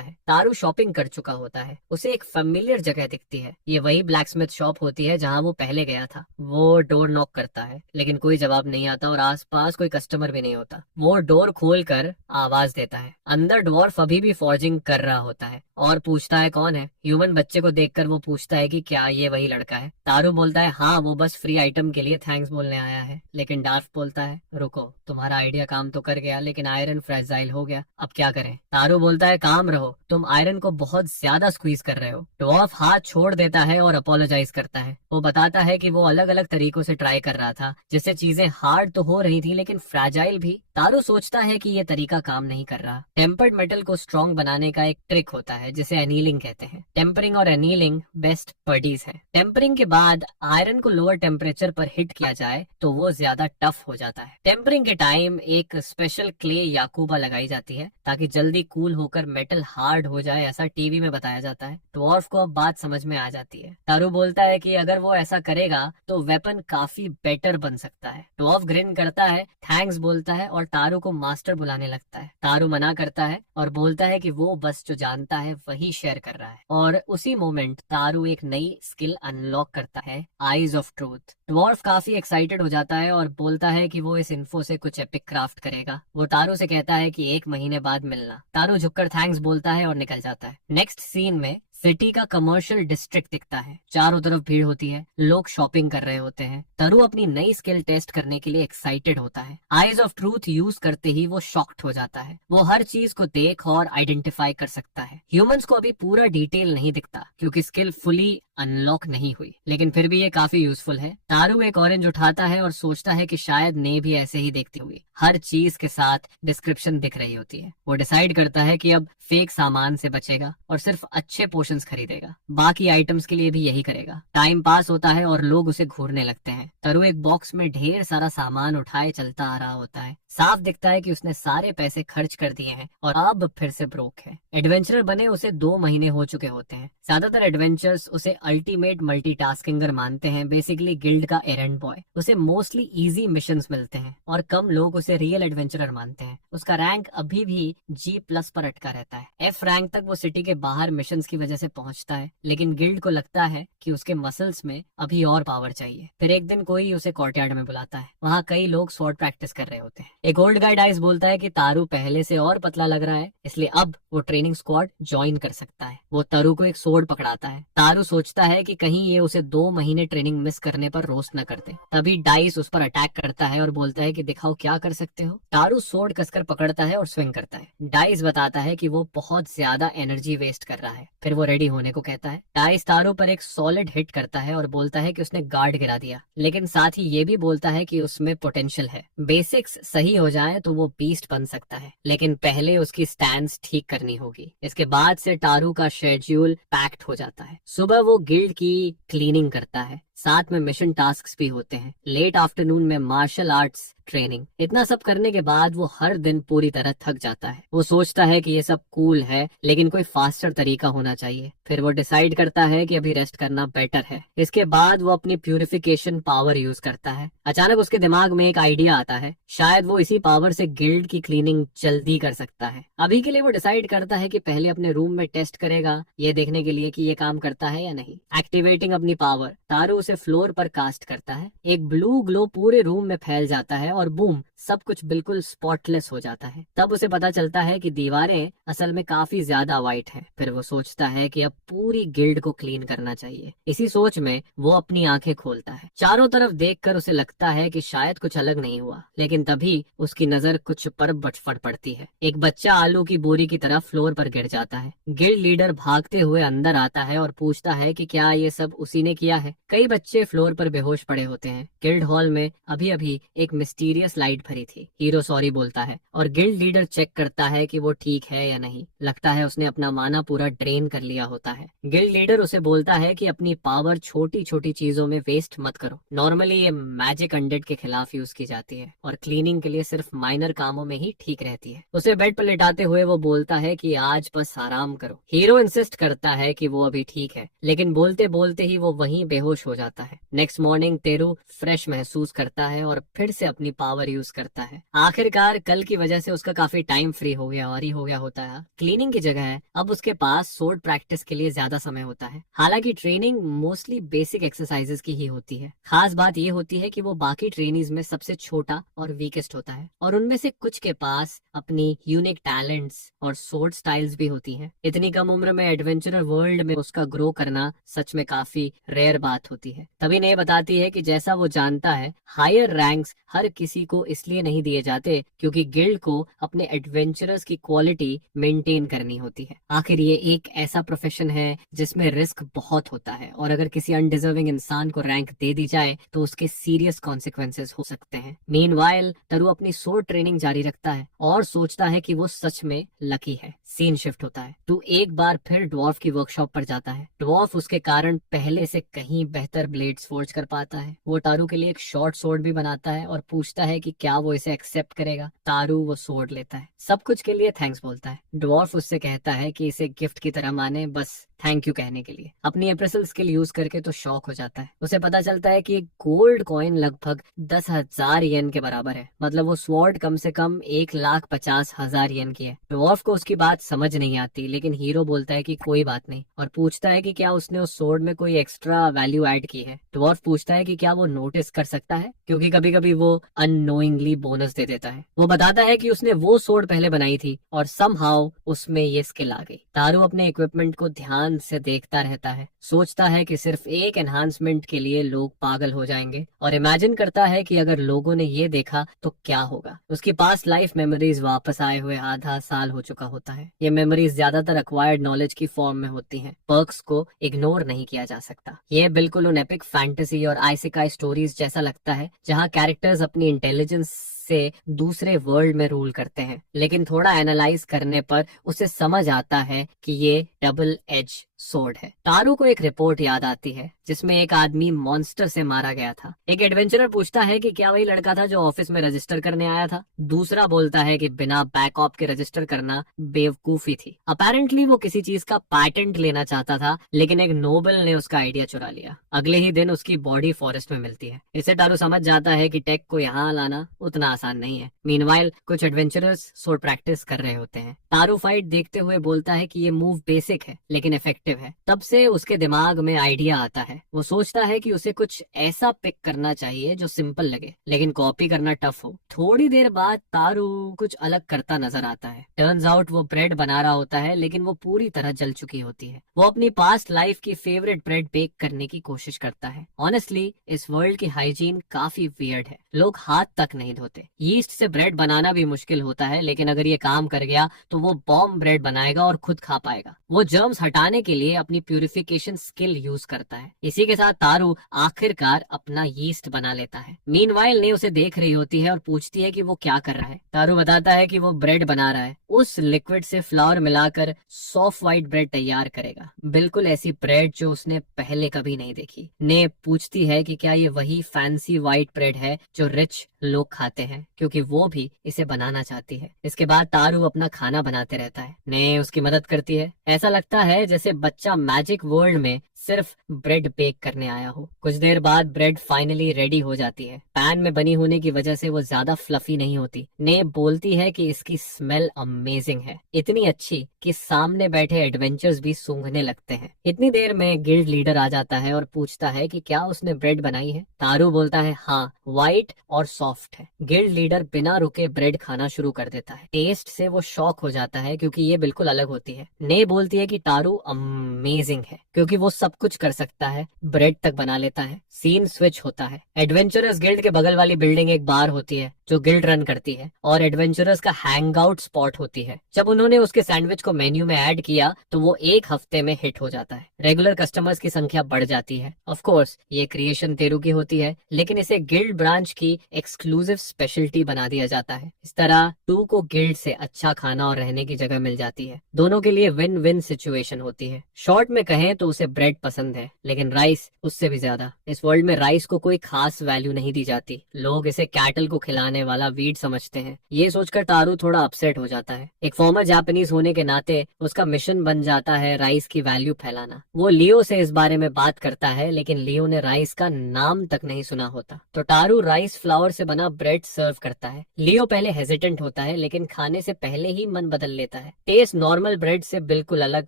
है। तारू शॉपिंग कर चुका होता है। उसे एक फेमिलियर जगह दिखती है। ये वही ब्लैकस्मिथ शॉप होती है जहाँ वो पहले गया था। वो डोर नॉक करता है, लेकिन कोई जवाब नहीं आता और आसपास कोई कस्टमर भी नहीं होता। वो डोर खोलकर आवाज देता है। अंदर डॉर्फ अभी भी फॉर्जिंग कर रहा होता है और पूछता है कौन है। ह्यूमन बच्चे को देखकर वो पूछता है कि क्या ये वही लड़का है। तारू बोलता है हाँ, वो बस फ्री आइटम के लिए थैंक्स बोलने आया है। लेकिन डार्फ बोलता है रुको, तुम्हारा आइडिया काम तो कर गया, लेकिन आयरन फ्रेजाइल हो गया, अब क्या करें। तारू बोलता है काम रहो, तुम आयरन को बहुत ज्यादा स्क्वीज कर रहे हो। डॉर्फ हाथ छोड़ देता है और अपोलोजाइज करता है। वो बताता है कि वो अलग अलग तरीकों से ट्राई कर रहा था, जिससे चीजें हार्ड तो हो रही थी लेकिन फ्रेजाइल भी। तारू सोचता है कि ये तरीका काम नहीं कर रहा। टेम्पर्ड मेटल को स्ट्रॉन्ग बनाने का एक ट्रिक होता है जिसे एनीलिंग कहते हैं। टेम्परिंग और एनीलिंग बेस्ट बडीज हैं। टेम्परिंग के बाद आयरन को लोअर टेम्परेचर पर हिट किया जाए तो वो ज्यादा टफ हो जाता है। टेम्परिंग के टाइम एक स्पेशल क्ले याकूबा लगाई जाती है ताकि जल्दी कूल होकर मेटल हार्ड हो जाए, ऐसा टीवी में बताया जाता है। डॉर्फ को अब बात समझ में आ जाती है। तारू बोलता है कि अगर वो ऐसा करेगा तो वेपन काफी बेटर बन सकता है। डॉर्फ ग्रिन करता है, थैंक्स बोलता है और तारू को मास्टर बुलाने लगता है। तारू मना करता है और बोलता है कि वो बस जो जानता है वही शेयर कर रहा है। और उसी मोमेंट तारू एक नई स्किल अनलॉक करता है, आईज ऑफ ट्रूथ। डॉर्फ काफी एक्साइटेड हो जाता है और बोलता है कि वो इस इन्फो से कुछ एपिक क्राफ्ट करेगा। वो तारू से कहता है कि 1 महीने बाद मिलना। तारू झुककर थैंक्स बोलता है और निकल जाता है। नेक्स्ट सीन में सिटी का कमर्शियल डिस्ट्रिक्ट दिखता है। चारों तरफ भीड़ होती है, लोग शॉपिंग कर रहे होते हैं। तारू अपनी नई स्किल टेस्ट करने के लिए एक्साइटेड होता है। आईज ऑफ ट्रूथ यूज करते ही वो शॉक्ड हो जाता है। वो हर चीज को देख और आइडेंटिफाई कर सकता है। ह्यूमंस को अभी पूरा डिटेल नहीं दिखता क्योंकि स्किल फुली अनलॉक नहीं हुई, लेकिन फिर भी ये काफी यूजफुल है। तारू एक ऑरेंज उठाता है और सोचता है कि शायद ने भी ऐसे ही देखती होगी। हर चीज के साथ डिस्क्रिप्शन दिख रही होती है। वो डिसाइड करता है कि अब फेक सामान से बचेगा और सिर्फ अच्छे पोर्शंस खरीदेगा। बाकी आइटम्स के लिए भी यही करेगा। टाइम पास होता है और लोग उसे घूरने लगते हैं। तारू एक बॉक्स में ढेर सारा सामान उठाए चलता आ रहा होता है। साफ दिखता है कि उसने सारे पैसे खर्च कर दिए हैं और अब फिर से ब्रोक है। एडवेंचरर बने उसे 2 महीने हो चुके होते हैं। ज्यादातर एडवेंचर्स उसे अल्टीमेट मल्टीटास्किंगर मानते हैं, बेसिकली गिल्ड का एरेंड बॉय। उसे मोस्टली इजी मिशंस मिलते हैं और कम लोग उसे रियल एडवेंचरर मानते हैं। उसका रैंक अभी भी G+ पर अटका रहता है। F रैंक तक वो सिटी के बाहर मिशंस की वजह से पहुंचता है, लेकिन गिल्ड को लगता है कि उसके मसल्स में अभी और पावर चाहिए। फिर एक दिन कोई उसे कोर्टयार्ड में बुलाता है। वहाँ कई लोग स्वॉर्ड प्रैक्टिस कर रहे होते हैं। एक ओल्ड गाइड आइस बोलता है कि तारू पहले से और पतला लग रहा है, इसलिए अब वो ट्रेनिंग स्क्वाड ज्वाइन कर सकता है। वो तारू को एक सोर्ड पकड़ाता है। तारू सोचता है कि कहीं ये उसे 2 महीने ट्रेनिंग मिस करने पर रोस्ट न कर दे। तभी डाइस उस पर अटैक करता है और बोलता है कि दिखाओ क्या कर सकते हो। तारू सोर्ड कसकर पकड़ता है और स्विंग करता है। डाइस बताता है कि वो बहुत ज्यादा एनर्जी वेस्ट कर रहा है। फिर वो रेडी होने को कहता है। डाइस तारू पर एक सॉलिड हिट करता है और बोलता है कि उसने गार्ड गिरा दिया, लेकिन साथ ही ये भी बोलता है कि उसमें पोटेंशियल है। बेसिक्स सही हो जाए तो वो बीस्ट बन सकता है, लेकिन पहले उसकी स्टैंड्स ठीक करनी होगी। इसके बाद से तारू का शेड्यूल पैक्ड हो जाता है। सुबह वो गिल्ड की क्लीनिंग करता है, साथ में मिशन टास्क्स भी होते हैं। लेट आफ्टरनून में मार्शल आर्ट्स ट्रेनिंग। इतना सब करने के बाद वो हर दिन पूरी तरह थक जाता है। वो सोचता है कि ये सब कूल है, लेकिन कोई फास्टर तरीका होना चाहिए। फिर वो डिसाइड करता है कि अभी रेस्ट करना बेटर है। इसके बाद वो अपनी प्यूरिफिकेशन पावर यूज करता है। अचानक उसके दिमाग में एक आइडिया आता है, शायद वो इसी पावर से गिल्ड की क्लीनिंग जल्दी कर सकता है। अभी के लिए वो डिसाइड करता है कि पहले अपने रूम में टेस्ट करेगा, ये देखने के लिए कि ये काम करता है या नहीं। एक्टिवेटिंग अपनी पावर, तारू उसे फ्लोर पर कास्ट करता है। एक ब्लू ग्लो पूरे रूम में फैल जाता है और बूम, सब कुछ बिल्कुल स्पॉटलेस हो जाता है। तब उसे पता चलता है कि दीवारें असल में काफी ज्यादा वाइट हैं। फिर वो सोचता है कि अब पूरी गिल्ड को क्लीन करना चाहिए। इसी सोच में वो अपनी आंखें खोलता है। चारों तरफ देखकर उसे लगता है कि शायद कुछ अलग नहीं हुआ, लेकिन तभी उसकी नजर कुछ पर फट पड़ती है। एक बच्चा आलू की बोरी की तरह फ्लोर पर गिर जाता है। गिल्ड लीडर भागते हुए अंदर आता है और पूछता है कि क्या ये सब उसी ने किया है। कई बच्चे फ्लोर पर बेहोश पड़े होते हैं। गिल्ड हॉल में अभी अभी एक मिस्टीरियस लाइट भरी थी। हीरो सॉरी बोलता है और गिल्ड लीडर चेक करता है कि वो ठीक है या नहीं। लगता है उसने अपना माना पूरा ड्रेन कर लिया होता है। गिल्ड लीडर उसे बोलता है कि अपनी पावर छोटी छोटी चीजों में वेस्ट मत करो। नॉर्मली ये मैजिक अनडेड के खिलाफ यूज की जाती है और क्लीनिंग के लिए सिर्फ माइनर कामों में ही ठीक रहती है। उसे बेड पर लेटाते हुए वो बोलता है कि आज बस आराम करो। हीरो इंसिस्ट करता है कि वो अभी ठीक है, लेकिन बोलते बोलते ही वो वहीं बेहोश हो जाता है। नेक्स्ट मॉर्निंग तेरू फ्रेश महसूस करता है और फिर से अपनी पावर यूज करता है। आखिरकार कल की वजह से उसका काफी टाइम फ्री हो गया और ही हो गया होता है। क्लीनिंग की जगह है अब उसके पास सोर्ड प्रैक्टिस के लिए ज्यादा समय होता है। हालांकि ट्रेनिंग मोस्टली बेसिक एक्सरसाइजेस की ही होती है। खास बात ये होती है कि वो बाकी ट्रेनीज में सबसे छोटा और वीकेस्ट होता है और उनमें से कुछ के पास अपनी यूनिक टैलेंट्स और सोर्ड स्टाइल्स भी होती हैं। इतनी कम उम्र में एडवेंचरर वर्ल्ड में उसका ग्रो करना सच में काफी रेयर बात होती है। तभी ने बताती है कि जैसा वो जानता है, हायर रैंक्स हर किसी को इसलिए नहीं दिए जाते क्योंकि गिल्ड को अपने एडवेंचरर्स की क्वालिटी मेंटेन करनी होती है। आखिर ये एक ऐसा प्रोफेशन है जिसमें रिस्क बहुत होता है और अगर किसी अनडिजर्विंग इंसान को रैंक दे दी जाए तो उसके सीरियस कॉन्सिक्वेंसेस हो सकते हैं। मीनवाइल तरु अपनी सोर्ड ट्रेनिंग जारी रखता है और सोचता है कि वो सच में लकी है। सीन शिफ्ट होता है। तू एक बार फिर ड्वार्फ की वर्कशॉप पर जाता है। ड्वार्फ उसके कारण पहले से कहीं बेहतर ब्लेड्स फोर्ज कर पाता है। वो तारू के लिए एक शॉर्ट सोर्ड भी बनाता है और पूछता है कि क्या वो इसे एक्सेप्ट करेगा। तारू वो सोर्ड लेता है, सब कुछ के लिए थैंक्स बोलता है। ड्वार्फ उससे कहता है कि इसे गिफ्ट की तरह माने, बस थैंक यू कहने के लिए। अपनी एप्रेसल स्किल यूज करके तो शॉक हो जाता है। उसे पता चलता है कि एक गोल्ड कॉइन लगभग 10,000 येन के बराबर है। मतलब वो स्वॉर्ड कम से कम 1,50,000 येन की है। ड्वार्फ को उसकी बात समझ नहीं आती, लेकिन हीरो बोलता है कि कोई बात नहीं और पूछता है कि क्या उसने उस स्वॉर्ड में कोई एक्स्ट्रा वैल्यू ऐड की है। ड्वार्फ पूछता है कि क्या वो नोटिस कर सकता है क्योंकि कभी कभी वो अननोइंगली बोनस दे देता है। वो बताता है कि उसने वो स्वॉर्ड पहले बनाई थी और समहाउ उसमें ये स्किल आ गई। तारू अपने इक्विपमेंट को ध्यान से देखता रहता है, सोचता है कि सिर्फ एक एनहांसमेंट के लिए लोग पागल हो जाएंगे और इमेजिन करता है कि अगर लोगों ने ये देखा तो क्या होगा। उसकी पास्ट लाइफ मेमोरीज वापस आए हुए आधा साल हो चुका होता है। ये मेमोरीज ज्यादातर एक्वायर्ड नॉलेज की फॉर्म में होती हैं। पर्क्स को इग्नोर नहीं किया जा सकता। ये बिल्कुल उन एपिक फैंटेसी और आइसेकाई स्टोरीज जैसा लगता है जहाँ कैरेक्टर्स अपनी इंटेलिजेंस से दूसरे वर्ल्ड में रूल करते हैं, लेकिन थोड़ा एनालाइज करने पर उसे समझ आता है कि ये डबल एज सोर्ड है। तारू को एक रिपोर्ट याद आती है जिसमें एक आदमी मॉन्स्टर से मारा गया था। एक एडवेंचरर पूछता है कि क्या वही लड़का था जो ऑफिस में रजिस्टर करने आया था। दूसरा बोलता है कि बिना बैकअप के रजिस्टर करना बेवकूफी थी। अपेरेंटली वो किसी चीज का पैटेंट लेना चाहता था, लेकिन एक नोबल ने उसका आइडिया चुरा लिया। अगले ही दिन उसकी बॉडी फॉरेस्ट में मिलती है। इससे तारू समझ जाता है कि टेक को यहाँ लाना उतना आसान नहीं है। मीनवाइल कुछ एडवेंचरर्स सोर्ड प्रैक्टिस कर रहे होते हैं। तारू फाइट देखते हुए बोलता है कि ये मूव बेसिक है लेकिन इफेक्टिव है। तब से उसके दिमाग में आइडिया आता है। वो सोचता है कि उसे कुछ ऐसा पिक करना चाहिए जो सिंपल लगे लेकिन कॉपी करना टफ हो। थोड़ी देर बाद तारू कुछ अलग करता नजर आता है। टर्न्स आउट वो ब्रेड बना रहा होता है लेकिन वो पूरी तरह जल चुकी होती है। वो अपनी पास्ट लाइफ की फेवरेट ब्रेड बेक करने की कोशिश करता है। ऑनेस्टली इस वर्ल्ड की हाइजीन काफी वियर्ड है। लोग हाथ तक नहीं धोते। यीस्ट से ब्रेड बनाना भी मुश्किल होता है, लेकिन अगर ये काम कर गया तो वो बॉम्ब ब्रेड बनाएगा और खुद खा पाएगा। वो जर्म्स हटाने के लिए अपनी प्यूरिफिकेशन स्किल यूज करता है। इसी के साथ तारू आखिरकार अपना यीस्ट बना लेता है। मीनवाइल ने उसे देख रही होती है और पूछती है कि वो क्या कर रहा है। तारू बताता है कि वो ब्रेड बना रहा है। उस लिक्विड से फ्लावर मिलाकर सॉफ्ट व्हाइट ब्रेड तैयार करेगा, बिल्कुल ऐसी ब्रेड जो उसने पहले कभी नहीं देखी। ने पूछती है कि क्या ये वही फैंसी व्हाइट ब्रेड है जो रिच लोग खाते हैं, क्योंकि वो भी इसे बनाना चाहती है। इसके बाद तारू अपना खाना बनाते रहता है। ने उसकी मदद करती है। ऐसा लगता है जैसे बच्चा मैजिक वर्ल्ड में सिर्फ ब्रेड बेक करने आया हो। कुछ देर बाद ब्रेड फाइनली रेडी हो जाती है। पैन में बनी होने की वजह से वो ज्यादा फ्लफी नहीं होती। ने बोलती है कि इसकी स्मेल अमेजिंग है, इतनी अच्छी कि सामने बैठे एडवेंचर्स भी सूंघने लगते हैं। इतनी देर में गिल्ड लीडर आ जाता है और पूछता है कि क्या उसने ब्रेड बनाई है। तारू बोलता है हाँ, वाइट और सॉफ्ट है। गिल्ड लीडर बिना रुके ब्रेड खाना शुरू कर देता है। टेस्ट से वो शॉक हो जाता है क्योंकि ये बिल्कुल अलग होती है। ने बोलती है कि तारू अमेजिंग है क्योंकि वो सब कुछ कर सकता है, ब्रेड तक बना लेता है। सीन स्विच होता है। एडवेंचरर्स गिल्ड के बगल वाली बिल्डिंग एक बार होती है जो गिल्ड रन करती है और एडवेंचरर्स का हैंग आउट स्पॉट होती है। जब उन्होंने उसके सैंडविच को मेन्यू में ऐड किया तो वो एक हफ्ते में हिट हो जाता है। रेगुलर कस्टमर्स की संख्या बढ़ जाती है। ऑफ कोर्स ये क्रिएशन तेरू की होती है, लेकिन इसे गिल्ड ब्रांच की एक्सक्लूसिव स्पेशलिटी बना दिया जाता है। इस तरह टू को गिल्ड से अच्छा खाना और रहने की जगह मिल जाती है। दोनों के लिए विन विन सिचुएशन होती है। शॉर्ट में कहें तो उसे ब्रेड पसंद है, लेकिन राइस उससे भी ज्यादा। इस वर्ल्ड में राइस को कोई खास वैल्यू नहीं दी जाती। लोग इसे कैटल को खिलाने वाला वीड समझते हैं। ये सोचकर तारू थोड़ा अपसेट हो जाता है। एक फॉर्मर जापानीज होने के नाते उसका मिशन बन जाता है राइस की वैल्यू फैलाना। वो लियो से इस बारे में बात करता है, लेकिन लियो ने राइस का नाम तक नहीं सुना होता। तो तारू राइस फ्लावर से बना ब्रेड सर्व करता है। लियो पहले हेजिटेंट होता है, लेकिन खाने से पहले ही मन बदल लेता है। टेस्ट नॉर्मल ब्रेड से बिल्कुल अलग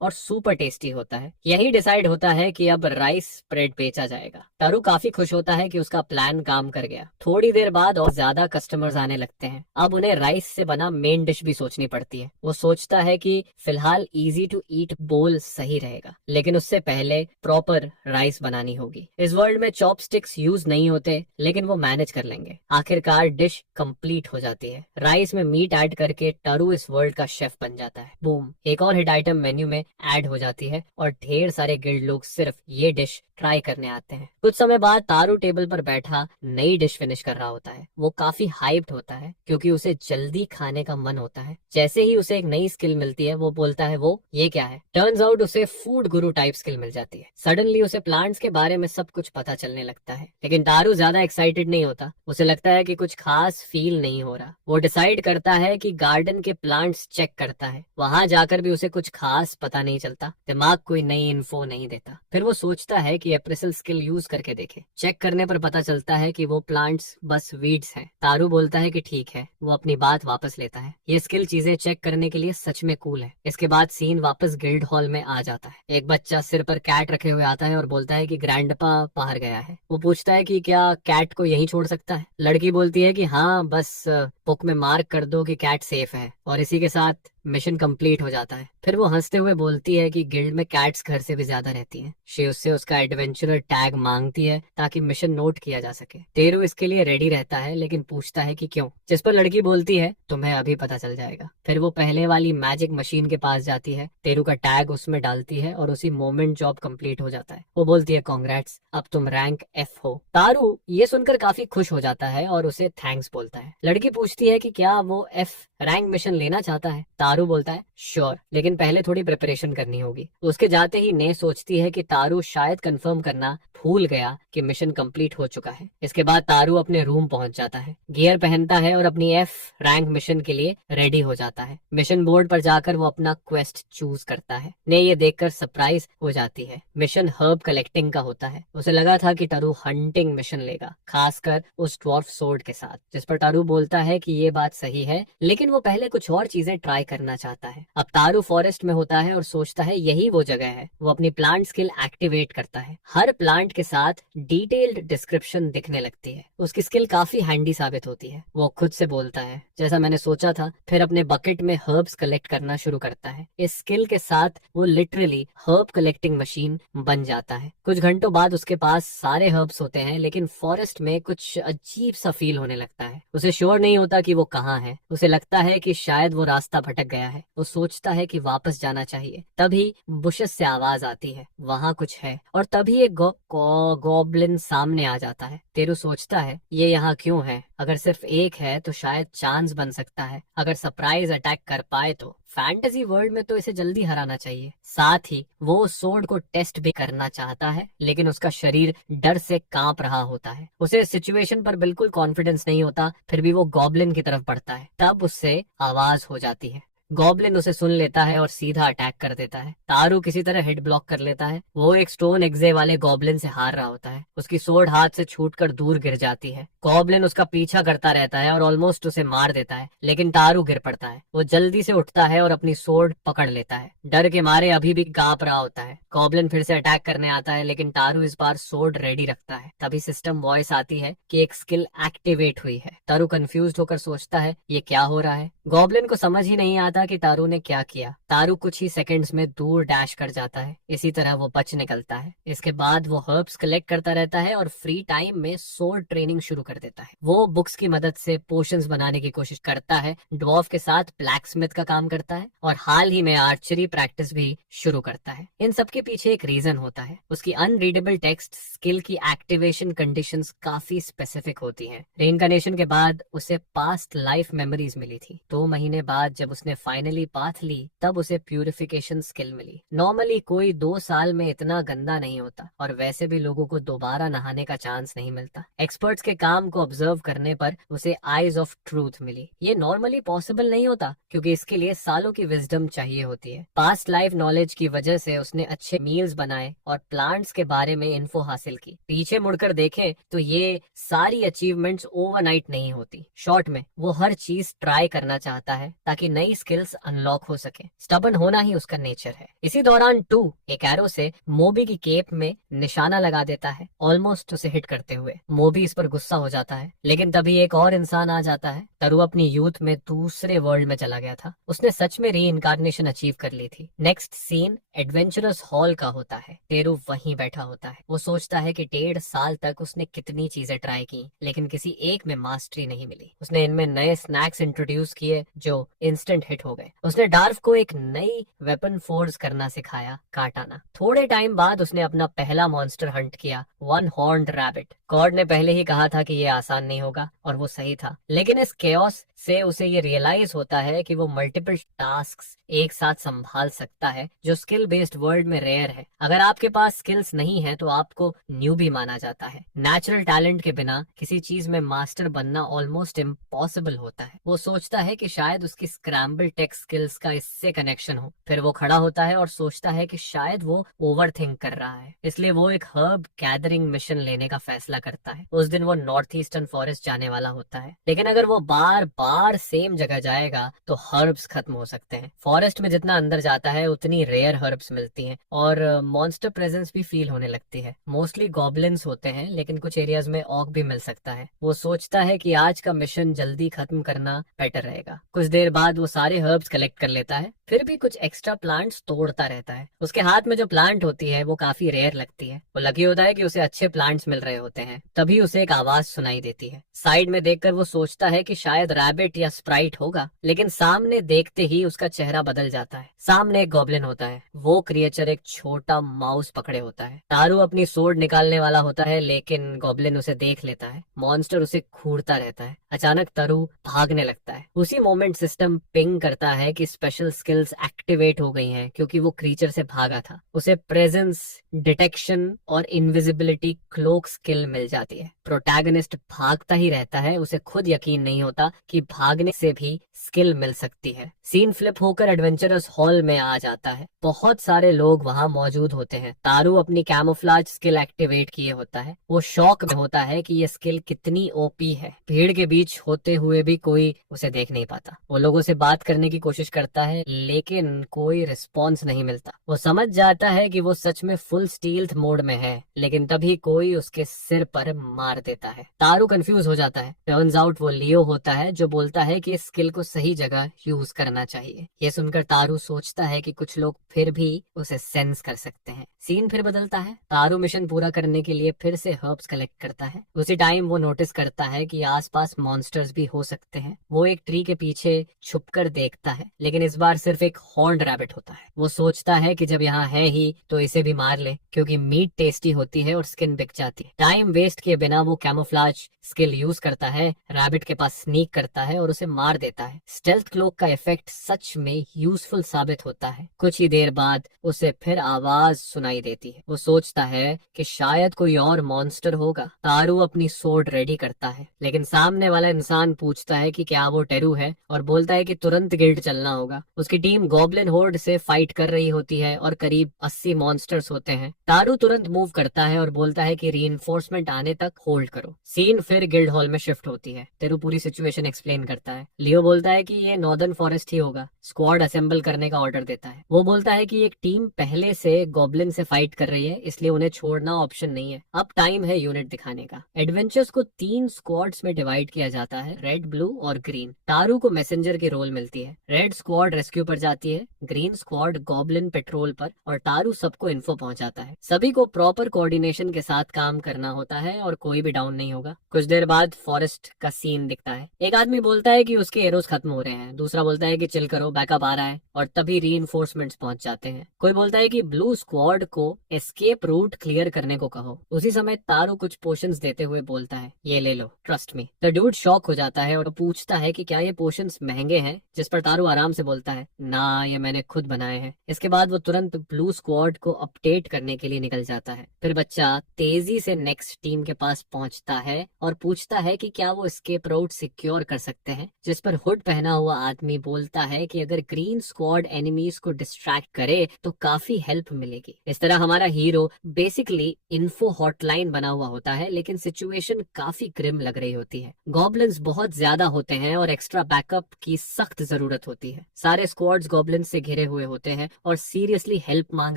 और सुपर टेस्टी होता है। यही डिसाइड होता है कि अब राइस ब्रेड बेचा जाएगा। तारू काफी खुश होता है कि उसका प्लान काम कर गया। थोड़ी देर बाद और ज्यादा कस्टमर्स आने लगते हैं। अब उन्हें राइस से बना मेन डिश भी सोचनी पड़ती है। वो सोचता है कि फिलहाल इजी टू ईट बोल सही रहेगा, लेकिन उससे पहले प्रॉपर राइस बनानी होगी। इस वर्ल्ड में चॉपस्टिक्स यूज नहीं होते, लेकिन वो मैनेज कर लेंगे। आखिरकार डिश कंप्लीट हो जाती है। राइस में मीट ऐड करके तारू इस वर्ल्ड का शेफ बन जाता है। बूम, एक और हिट आइटम मेन्यू में ऐड हो जाती है और ढेर सारे गिल्ड लोग सिर्फ ये डिश ट्राई करने आते हैं। कुछ समय बाद तारू टेबल पर बैठा नई डिश फिनिश कर रहा होता है। वो काफी हाइप्ड होता है क्योंकि उसे जल्दी खाने का मन होता है। जैसे ही उसे एक नई स्किल मिलती है वो बोलता है वो ये क्या है। टर्न्स आउट उसे फूड गुरु टाइप स्किल मिल जाती है। सडनली उसे प्लांट्स के बारे में सब कुछ पता चलने लगता है, लेकिन तारू ज्यादा एक्साइटेड नहीं होता। उसे लगता है कि कुछ खास फील नहीं हो रहा। वो डिसाइड करता है कि गार्डन के प्लांट्स चेक करता है। वहां जाकर भी उसे कुछ खास पता नहीं चलता। दिमाग कोई नई इन्फो नहीं देता। फिर वो सोचता है कि एप्रेसल स्किल यूज करके देखे। चेक करने पर पता चलता है कि वो प्लांट्स बस वीड्स हैं। तारू बोलता है कि ठीक है। वो अपनी बात वापस लेता है। ये स्किल चीजें चेक करने के लिए सच में कूल है। इसके बाद सीन वापस गिल्ड हॉल में आ जाता है। एक बच्चा सिर पर कैट रखे हुए आता है और बोलता है कि ग्रैंडपा बाहर गया है। वो पूछता है कि क्या कैट को यहीं छोड़ सकता है। लड़की बोलती है कि हाँ, बस बुक में मार्क कर दो कि कैट सेफ है, और इसी के साथ मिशन कंप्लीट हो जाता है। फिर वो हंसते हुए बोलती है कि गिल्ड में कैट्स घर से भी ज्यादा रहती हैं। शी उससे उसका एडवेंचरर टैग मांगती है ताकि मिशन नोट किया जा सके। तेरू इसके लिए रेडी रहता है, लेकिन पूछता है कि क्यों। जिस पर लड़की बोलती है तुम्हें अभी पता चल जाएगा। फिर वो पहले वाली मैजिक मशीन के पास जाती है, तेरू का टैग उसमें डालती है और उसी मोमेंट जॉब कंप्लीट हो जाता है। वो बोलती है कांग्रेट्स, अब तुम रैंक F हो। तारू ये सुनकर काफी खुश हो जाता है और उसे थैंक्स बोलता है। लड़की पूछती है कि क्या वो F रैंक मिशन लेना चाहता है। तारू बोलता है श्योर, लेकिन पहले थोड़ी प्रिपरेशन करनी होगी। उसके जाते ही ने सोचती है कि तारू शायद कंफर्म करना भूल गया कि मिशन कंप्लीट हो चुका है। इसके बाद तारू अपने रूम पहुंच जाता है, गियर पहनता है और अपनी F रैंक मिशन के लिए रेडी हो जाता है। मिशन बोर्ड पर जाकर वो अपना क्वेस्ट चूज करता है। ने ये देखकर सरप्राइज हो जाती है। मिशन हर्ब कलेक्टिंग का होता है। उसे लगा था कि तारू हंटिंग मिशन लेगा, खासकर उस ड्वार्फ सोर्ड के साथ। जिस पर तारू बोलता है कि ये बात सही है, लेकिन वो पहले कुछ और चीजें ट्राई करना चाहता है। अब तारू फॉरेस्ट में होता है और सोचता है यही वो जगह है। वो अपनी प्लांट स्किल एक्टिवेट करता है। हर प्लांट के साथ डिटेल्ड डिस्क्रिप्शन दिखने लगती है। उसकी स्किल काफी हैंडी साबित होती है। वो खुद से बोलता है जैसा मैंने सोचा था। फिर अपने बकेट में हर्ब्स कलेक्ट करना शुरू करता है। इस स्किल के साथ वो लिटरली हर्ब कलेक्टिंग मशीन बन जाता है। कुछ घंटों बाद उसके पास सारे हर्ब्स होते हैं, लेकिन फॉरेस्ट में कुछ अजीब सा फील होने लगता है। उसे श्योर नहीं होता कि वो कहाँ है। उसे लगता है कि शायद वो रास्ता भटक गया है। वो सोचता है कि वापस जाना चाहिए। तभी बुशेस से आवाज आती है, वहाँ कुछ है। और तभी एक गॉब्लिन सामने आ जाता है। तेरू सोचता है ये यहाँ क्यों है। अगर सिर्फ एक है तो शायद चांस बन सकता है। अगर सरप्राइज अटैक कर पाए तो। फैंटेसी वर्ल्ड में तो इसे जल्दी हराना चाहिए। साथ ही वो सोर्ड को टेस्ट भी करना चाहता है, लेकिन उसका शरीर डर से कांप रहा होता है। उसे सिचुएशन पर बिल्कुल कॉन्फिडेंस नहीं होता। फिर भी वो गॉब्लिन की तरफ बढ़ता है। तब उससे आवाज हो जाती है, गॉब्लिन उसे सुन लेता है और सीधा अटैक कर देता है। तारू किसी तरह हिट ब्लॉक कर लेता है। वो एक स्टोन एग्जे वाले गॉब्लिन से हार रहा होता है। उसकी सोर्ड हाथ से छूटकर दूर गिर जाती है। गॉब्लिन उसका पीछा करता रहता है और ऑलमोस्ट उसे मार देता है, लेकिन तारू गिर पड़ता है। वो जल्दी से उठता है और अपनी सोर्ड पकड़ लेता है। डर के मारे अभी भी कांप रहा होता है। गॉब्लिन फिर से अटैक करने आता है, लेकिन तारू इस बार सोर्ड रेडी रखता है। तभी सिस्टम वॉइस आती है कि एक स्किल एक्टिवेट हुई है। तारू कंफ्यूज होकर सोचता है ये क्या हो रहा है। गॉब्लिन को समझ ही नहीं आता कि तारू ने क्या किया। तारू कुछ ही सेकंड्स में दूर डैश कर जाता है। इसी तरह वो बच निकलता है। इसके बाद वो हर्ब्स कलेक्ट करता रहता है और फ्री टाइम में सोर्ड ट्रेनिंग शुरू कर देता है। वो बुक्स की मदद से पोशंस बनाने की कोशिश करता है, ड्वार्फ के साथ ब्लैक स्मिथ का काम करता है और हाल ही में आर्चरी प्रैक्टिस भी शुरू करता है। इन सब के पीछे एक रीजन होता है। उसकी अनरीडेबल टेक्स्ट स्किल की एक्टिवेशन कंडीशंस काफी स्पेसिफिक होती हैं। रेइनकार्नेशन के बाद उसे पास्ट लाइफ मेमोरीज मिली थी। 2 महीने बाद जब उसने फाइनली पाथ ली, तब उसे प्यूरिफिकेशन स्किल मिली। नॉर्मली कोई 2 साल में इतना गंदा नहीं होता और वैसे भी लोगों को दोबारा नहाने का चांस नहीं मिलता। एक्सपर्ट्स के काम को ऑब्जर्व करने पर उसे आईज ऑफ ट्रूथ मिली। ये नॉर्मली पॉसिबल नहीं होता क्योंकि इसके लिए सालों की विजडम चाहिए होती है। पास्ट लाइफ नॉलेज की वजह से उसने अच्छे मील्स बनाए और प्लांट्स के बारे में इन्फो हासिल की। पीछे मुड़कर देखें तो ये सारी अचीवमेंट्स ओवरनाइट नहीं होती। शॉर्ट में वो हर चीज ट्राई करना चाहता है ताकि नई स्किल्स अनलॉक हो सके। स्टबर्न होना ही उसका नेचर है। इसी दौरान टू एक एरो से मोबी की केप में निशाना लगा देता है, ऑलमोस्ट उसे हिट करते हुए। मोबी इस पर गुस्सा हो जाता है, लेकिन तभी एक और इंसान आ जाता है। तरु अपनी यूथ में दूसरे वर्ल्ड में चला गया था। उसने सच में री इनकारनेशन अचीव कर ली थी। नेक्स्ट सीन एडवेंचरस हॉल का होता है। तेरू वहीं बैठा होता है। वो सोचता है कि 1.5 साल तक उसने कितनी चीजें ट्राई की, लेकिन किसी एक में मास्टरी नहीं मिली। उसने इनमें नए स्नैक्स इंट्रोड्यूस किए जो इंस्टेंट हिट हो गए। उसने डार्फ को एक नई वेपन फोर्स करना सिखाया, काटाना। थोड़े टाइम बाद उसने अपना पहला मॉन्स्टर हंट किया, 1 हॉर्न्ड रैबिट। गॉड ने पहले ही कहा था कि ये आसान नहीं होगा और वो सही था, लेकिन इस केओस से उसे ये रियलाइज होता है कि वो मल्टीपल टास्क्स एक साथ संभाल सकता है, जो स्किल बेस्ड वर्ल्ड में रेयर है। अगर आपके पास स्किल्स नहीं है तो आपको न्यूबी माना जाता है। नेचुरल टैलेंट के बिना किसी चीज में मास्टर बनना ऑलमोस्ट इम्पॉसिबल होता है। वो सोचता है कि शायद उसकी स्क्रैम्बल टेक स्किल्स का इससे कनेक्शन हो। फिर वो खड़ा होता है और सोचता है कि शायद वो ओवर थिंक कर रहा है, इसलिए वो एक हर्ब गैदरिंग मिशन लेने का फैसला करता है। उस दिन वो नॉर्थ ईस्टर्न फॉरेस्ट जाने वाला होता है, लेकिन अगर वो बार बार सेम जगह जाएगा तो हर्ब्स खत्म हो सकते हैं। फॉरेस्ट में जितना अंदर जाता है उतनी रेयर हर्ब्स मिलती हैं और मॉन्स्टर प्रेजेंस भी फील होने लगती है। मोस्टली गॉब्लिन्स होते हैं, लेकिन कुछ एरियाज में ऑक भी मिल सकता है। वो सोचता है कि आज का मिशन जल्दी खत्म करना बेटर रहेगा। कुछ देर बाद वो सारे हर्ब्स कलेक्ट कर लेता है, फिर भी कुछ एक्स्ट्रा प्लांट्स तोड़ता रहता है। उसके हाथ में जो प्लांट होती है वो काफी रेयर लगती है। वो लकी होता है कि उसे अच्छे प्लांट्स मिल रहे होते हैं। तभी उसे एक आवाज सुनाई देती है। साइड में देखकर वो सोचता है कि शायद रैबिट या स्प्राइट होगा, लेकिन सामने देखते ही उसका चेहरा बदल जाता है। सामने एक गॉब्लिन होता है। वो क्रिएचर एक छोटा माउस पकड़े होता है। तारू अपनी सोर्ड निकालने वाला होता है, लेकिन गॉब्लिन उसे देख लेता है। मॉन्स्टर उसे घूरता रहता है। अचानक तारू भागने लगता है। उसी मोमेंट सिस्टम पिंग करता है कि स्पेशल स्किल्स एक्टिवेट हो गई हैं, क्योंकि वो क्रीचर से भागा था। उसे प्रेजेंस डिटेक्शन और इनविजिबिलिटी क्लोक स्किल मिल जाती है। प्रोटैगनिस्ट भागता ही रहता है। उसे खुद यकीन नहीं होता कि भागने से भी स्किल मिल सकती है। सीन फ्लिप होकर एडवेंचरस हॉल में आ जाता है। बहुत सारे लोग वहां मौजूद होते हैं। तारू अपनी कैमोफ्लाज स्किल एक्टिवेट किए होता है। वो शॉक में होता है कि ये स्किल कितनी ओपी है। भीड़ के बीच होते हुए भी कोई उसे देख नहीं पाता। वो लोगों से बात करने की कोशिश करता है, लेकिन कोई रिस्पॉन्स नहीं मिलता। वो समझ जाता है कि वो सच में फुल स्टील्थ मोड में है, लेकिन तभी कोई उसके सिर पर मार देता है। तारू कंफ्यूज हो जाता है। टर्न्स आउट वो लियो होता है, जो बोलता है कि इस स्किल को सही जगह यूज करना चाहिए। ये सुनकर तारू सोचता है कि कुछ लोग फिर भी उसे सेंस कर सकते हैं। सीन फिर बदलता है। तारू मिशन पूरा करने के लिए फिर से हर्ब्स कलेक्ट करता है। उसी टाइम वो नोटिस करता है कि आसपास मॉन्स्टर्स भी हो सकते हैं। वो एक ट्री के पीछे छुपकर देखता है, लेकिन इस बार सिर्फ एक हॉर्न्ड रैबिट होता है। वो सोचता है कि जब यहाँ है ही तो इसे भी मार ले, क्योंकि मीट टेस्टी होती है और स्किन बिक जाती है। टाइम वेस्ट किए बिना वो कैमोफ्लाज स्किल यूज करता है, रैबिट के पास स्नीक करता है और उसे मार देता है। स्टेल्थ क्लोक का इफेक्ट सच में यूजफुल साबित होता है। कुछ ही देर बाद उसे फिर आवाज सुनाई देती है। वो सोचता है कि शायद कोई और मॉन्स्टर होगा। तारू अपनी सोर्ड रेडी करता है, लेकिन सामने वाला इंसान पूछता है कि क्या वो टेरू है और बोलता है कि तुरंत गिल्ड चलना होगा। उसकी टीम गॉब्लिन होर्ड से फाइट कर रही होती है और करीब 80 मॉन्स्टर्स होते हैं। तारू तुरंत मूव करता है और बोलता है कि रीइंफोर्समेंट आने तक होल्ड करो। सीन फिर गिल्ड हॉल में शिफ्ट होती है। टेरू पूरी सिचुएशन एक्सप्लेन करता है। लियो बोलता है कि ये नॉर्दर्न फॉरेस्ट ही होगा। स्क्वाड असेंबल करने का ऑर्डर देता है। वो बोलता है कि एक टीम पहले से गॉब्लिन से फाइट कर रही है, इसलिए उन्हें छोड़ना ऑप्शन नहीं है। अब टाइम है यूनिट दिखाने का। एडवेंचर्स को 3 स्क्वाड्स में डिवाइड किया जाता है, रेड, ब्लू और ग्रीन। तारू को मैसेंजर की रोल मिलती है। रेड स्क्वाड रेस्क्यू पर जाती है, ग्रीन स्क्वाड गॉब्लिन पेट्रोल पर और तारू सबको इन्फो पहुंचाता है। सभी को प्रॉपर कोऑर्डिनेशन के साथ काम करना होता है और कोई भी डाउन नहीं होगा। कुछ देर बाद फॉरेस्ट का सीन दिखता है। एक आदमी बोलता है कि उसके एरोस खत्म हो रहे हैं, दूसरा बोलता है कि चिल करो, बैकअप आ रहा है, और तभी रीइंफोर्समेंट्स पहुंच जाते हैं। कोई बोलता है कि ब्लू स्क्वाड को एस्केप रूट क्लियर करने को कहो। उसी समय तारू कुछ पोशंस देते हुए बोलता है, ये ले लो, trust me. The dude shock हो जाता है और पूछता है कि क्या ये पोशंस महंगे हैं, जिस पर तारू आराम से बोलता है, ना, ये मैंने खुद बनाए हैं। इसके बाद वो तुरंत ब्लू स्क्वाड को अपडेट करने के लिए निकल जाता है। फिर बच्चा तेजी से नेक्स्ट टीम के पास पहुंचता है और पूछता है कि क्या वो एस्केप रूट सिक्योर कर सकते हैं, जिस पर हुड पहना हुआ आदमी बोलता है कि अगर ग्रीन स्क्वाड एनिमीज को डिस्ट्रैक्ट करे तो काफी हेल्प मिलेगी। इस तरह हमारा हीरो बेसिकली इन्फो हॉटलाइन बना हुआ होता है, लेकिन सिचुएशन काफी ग्रिम लग रही होती है। गॉब्लिन्स बहुत ज्यादा होते हैं और एक्स्ट्रा बैकअप की सख्त जरूरत होती है। सारे स्क्वाड्स गॉब्लिन्स से घिरे हुए होते हैं और सीरियसली हेल्प मांग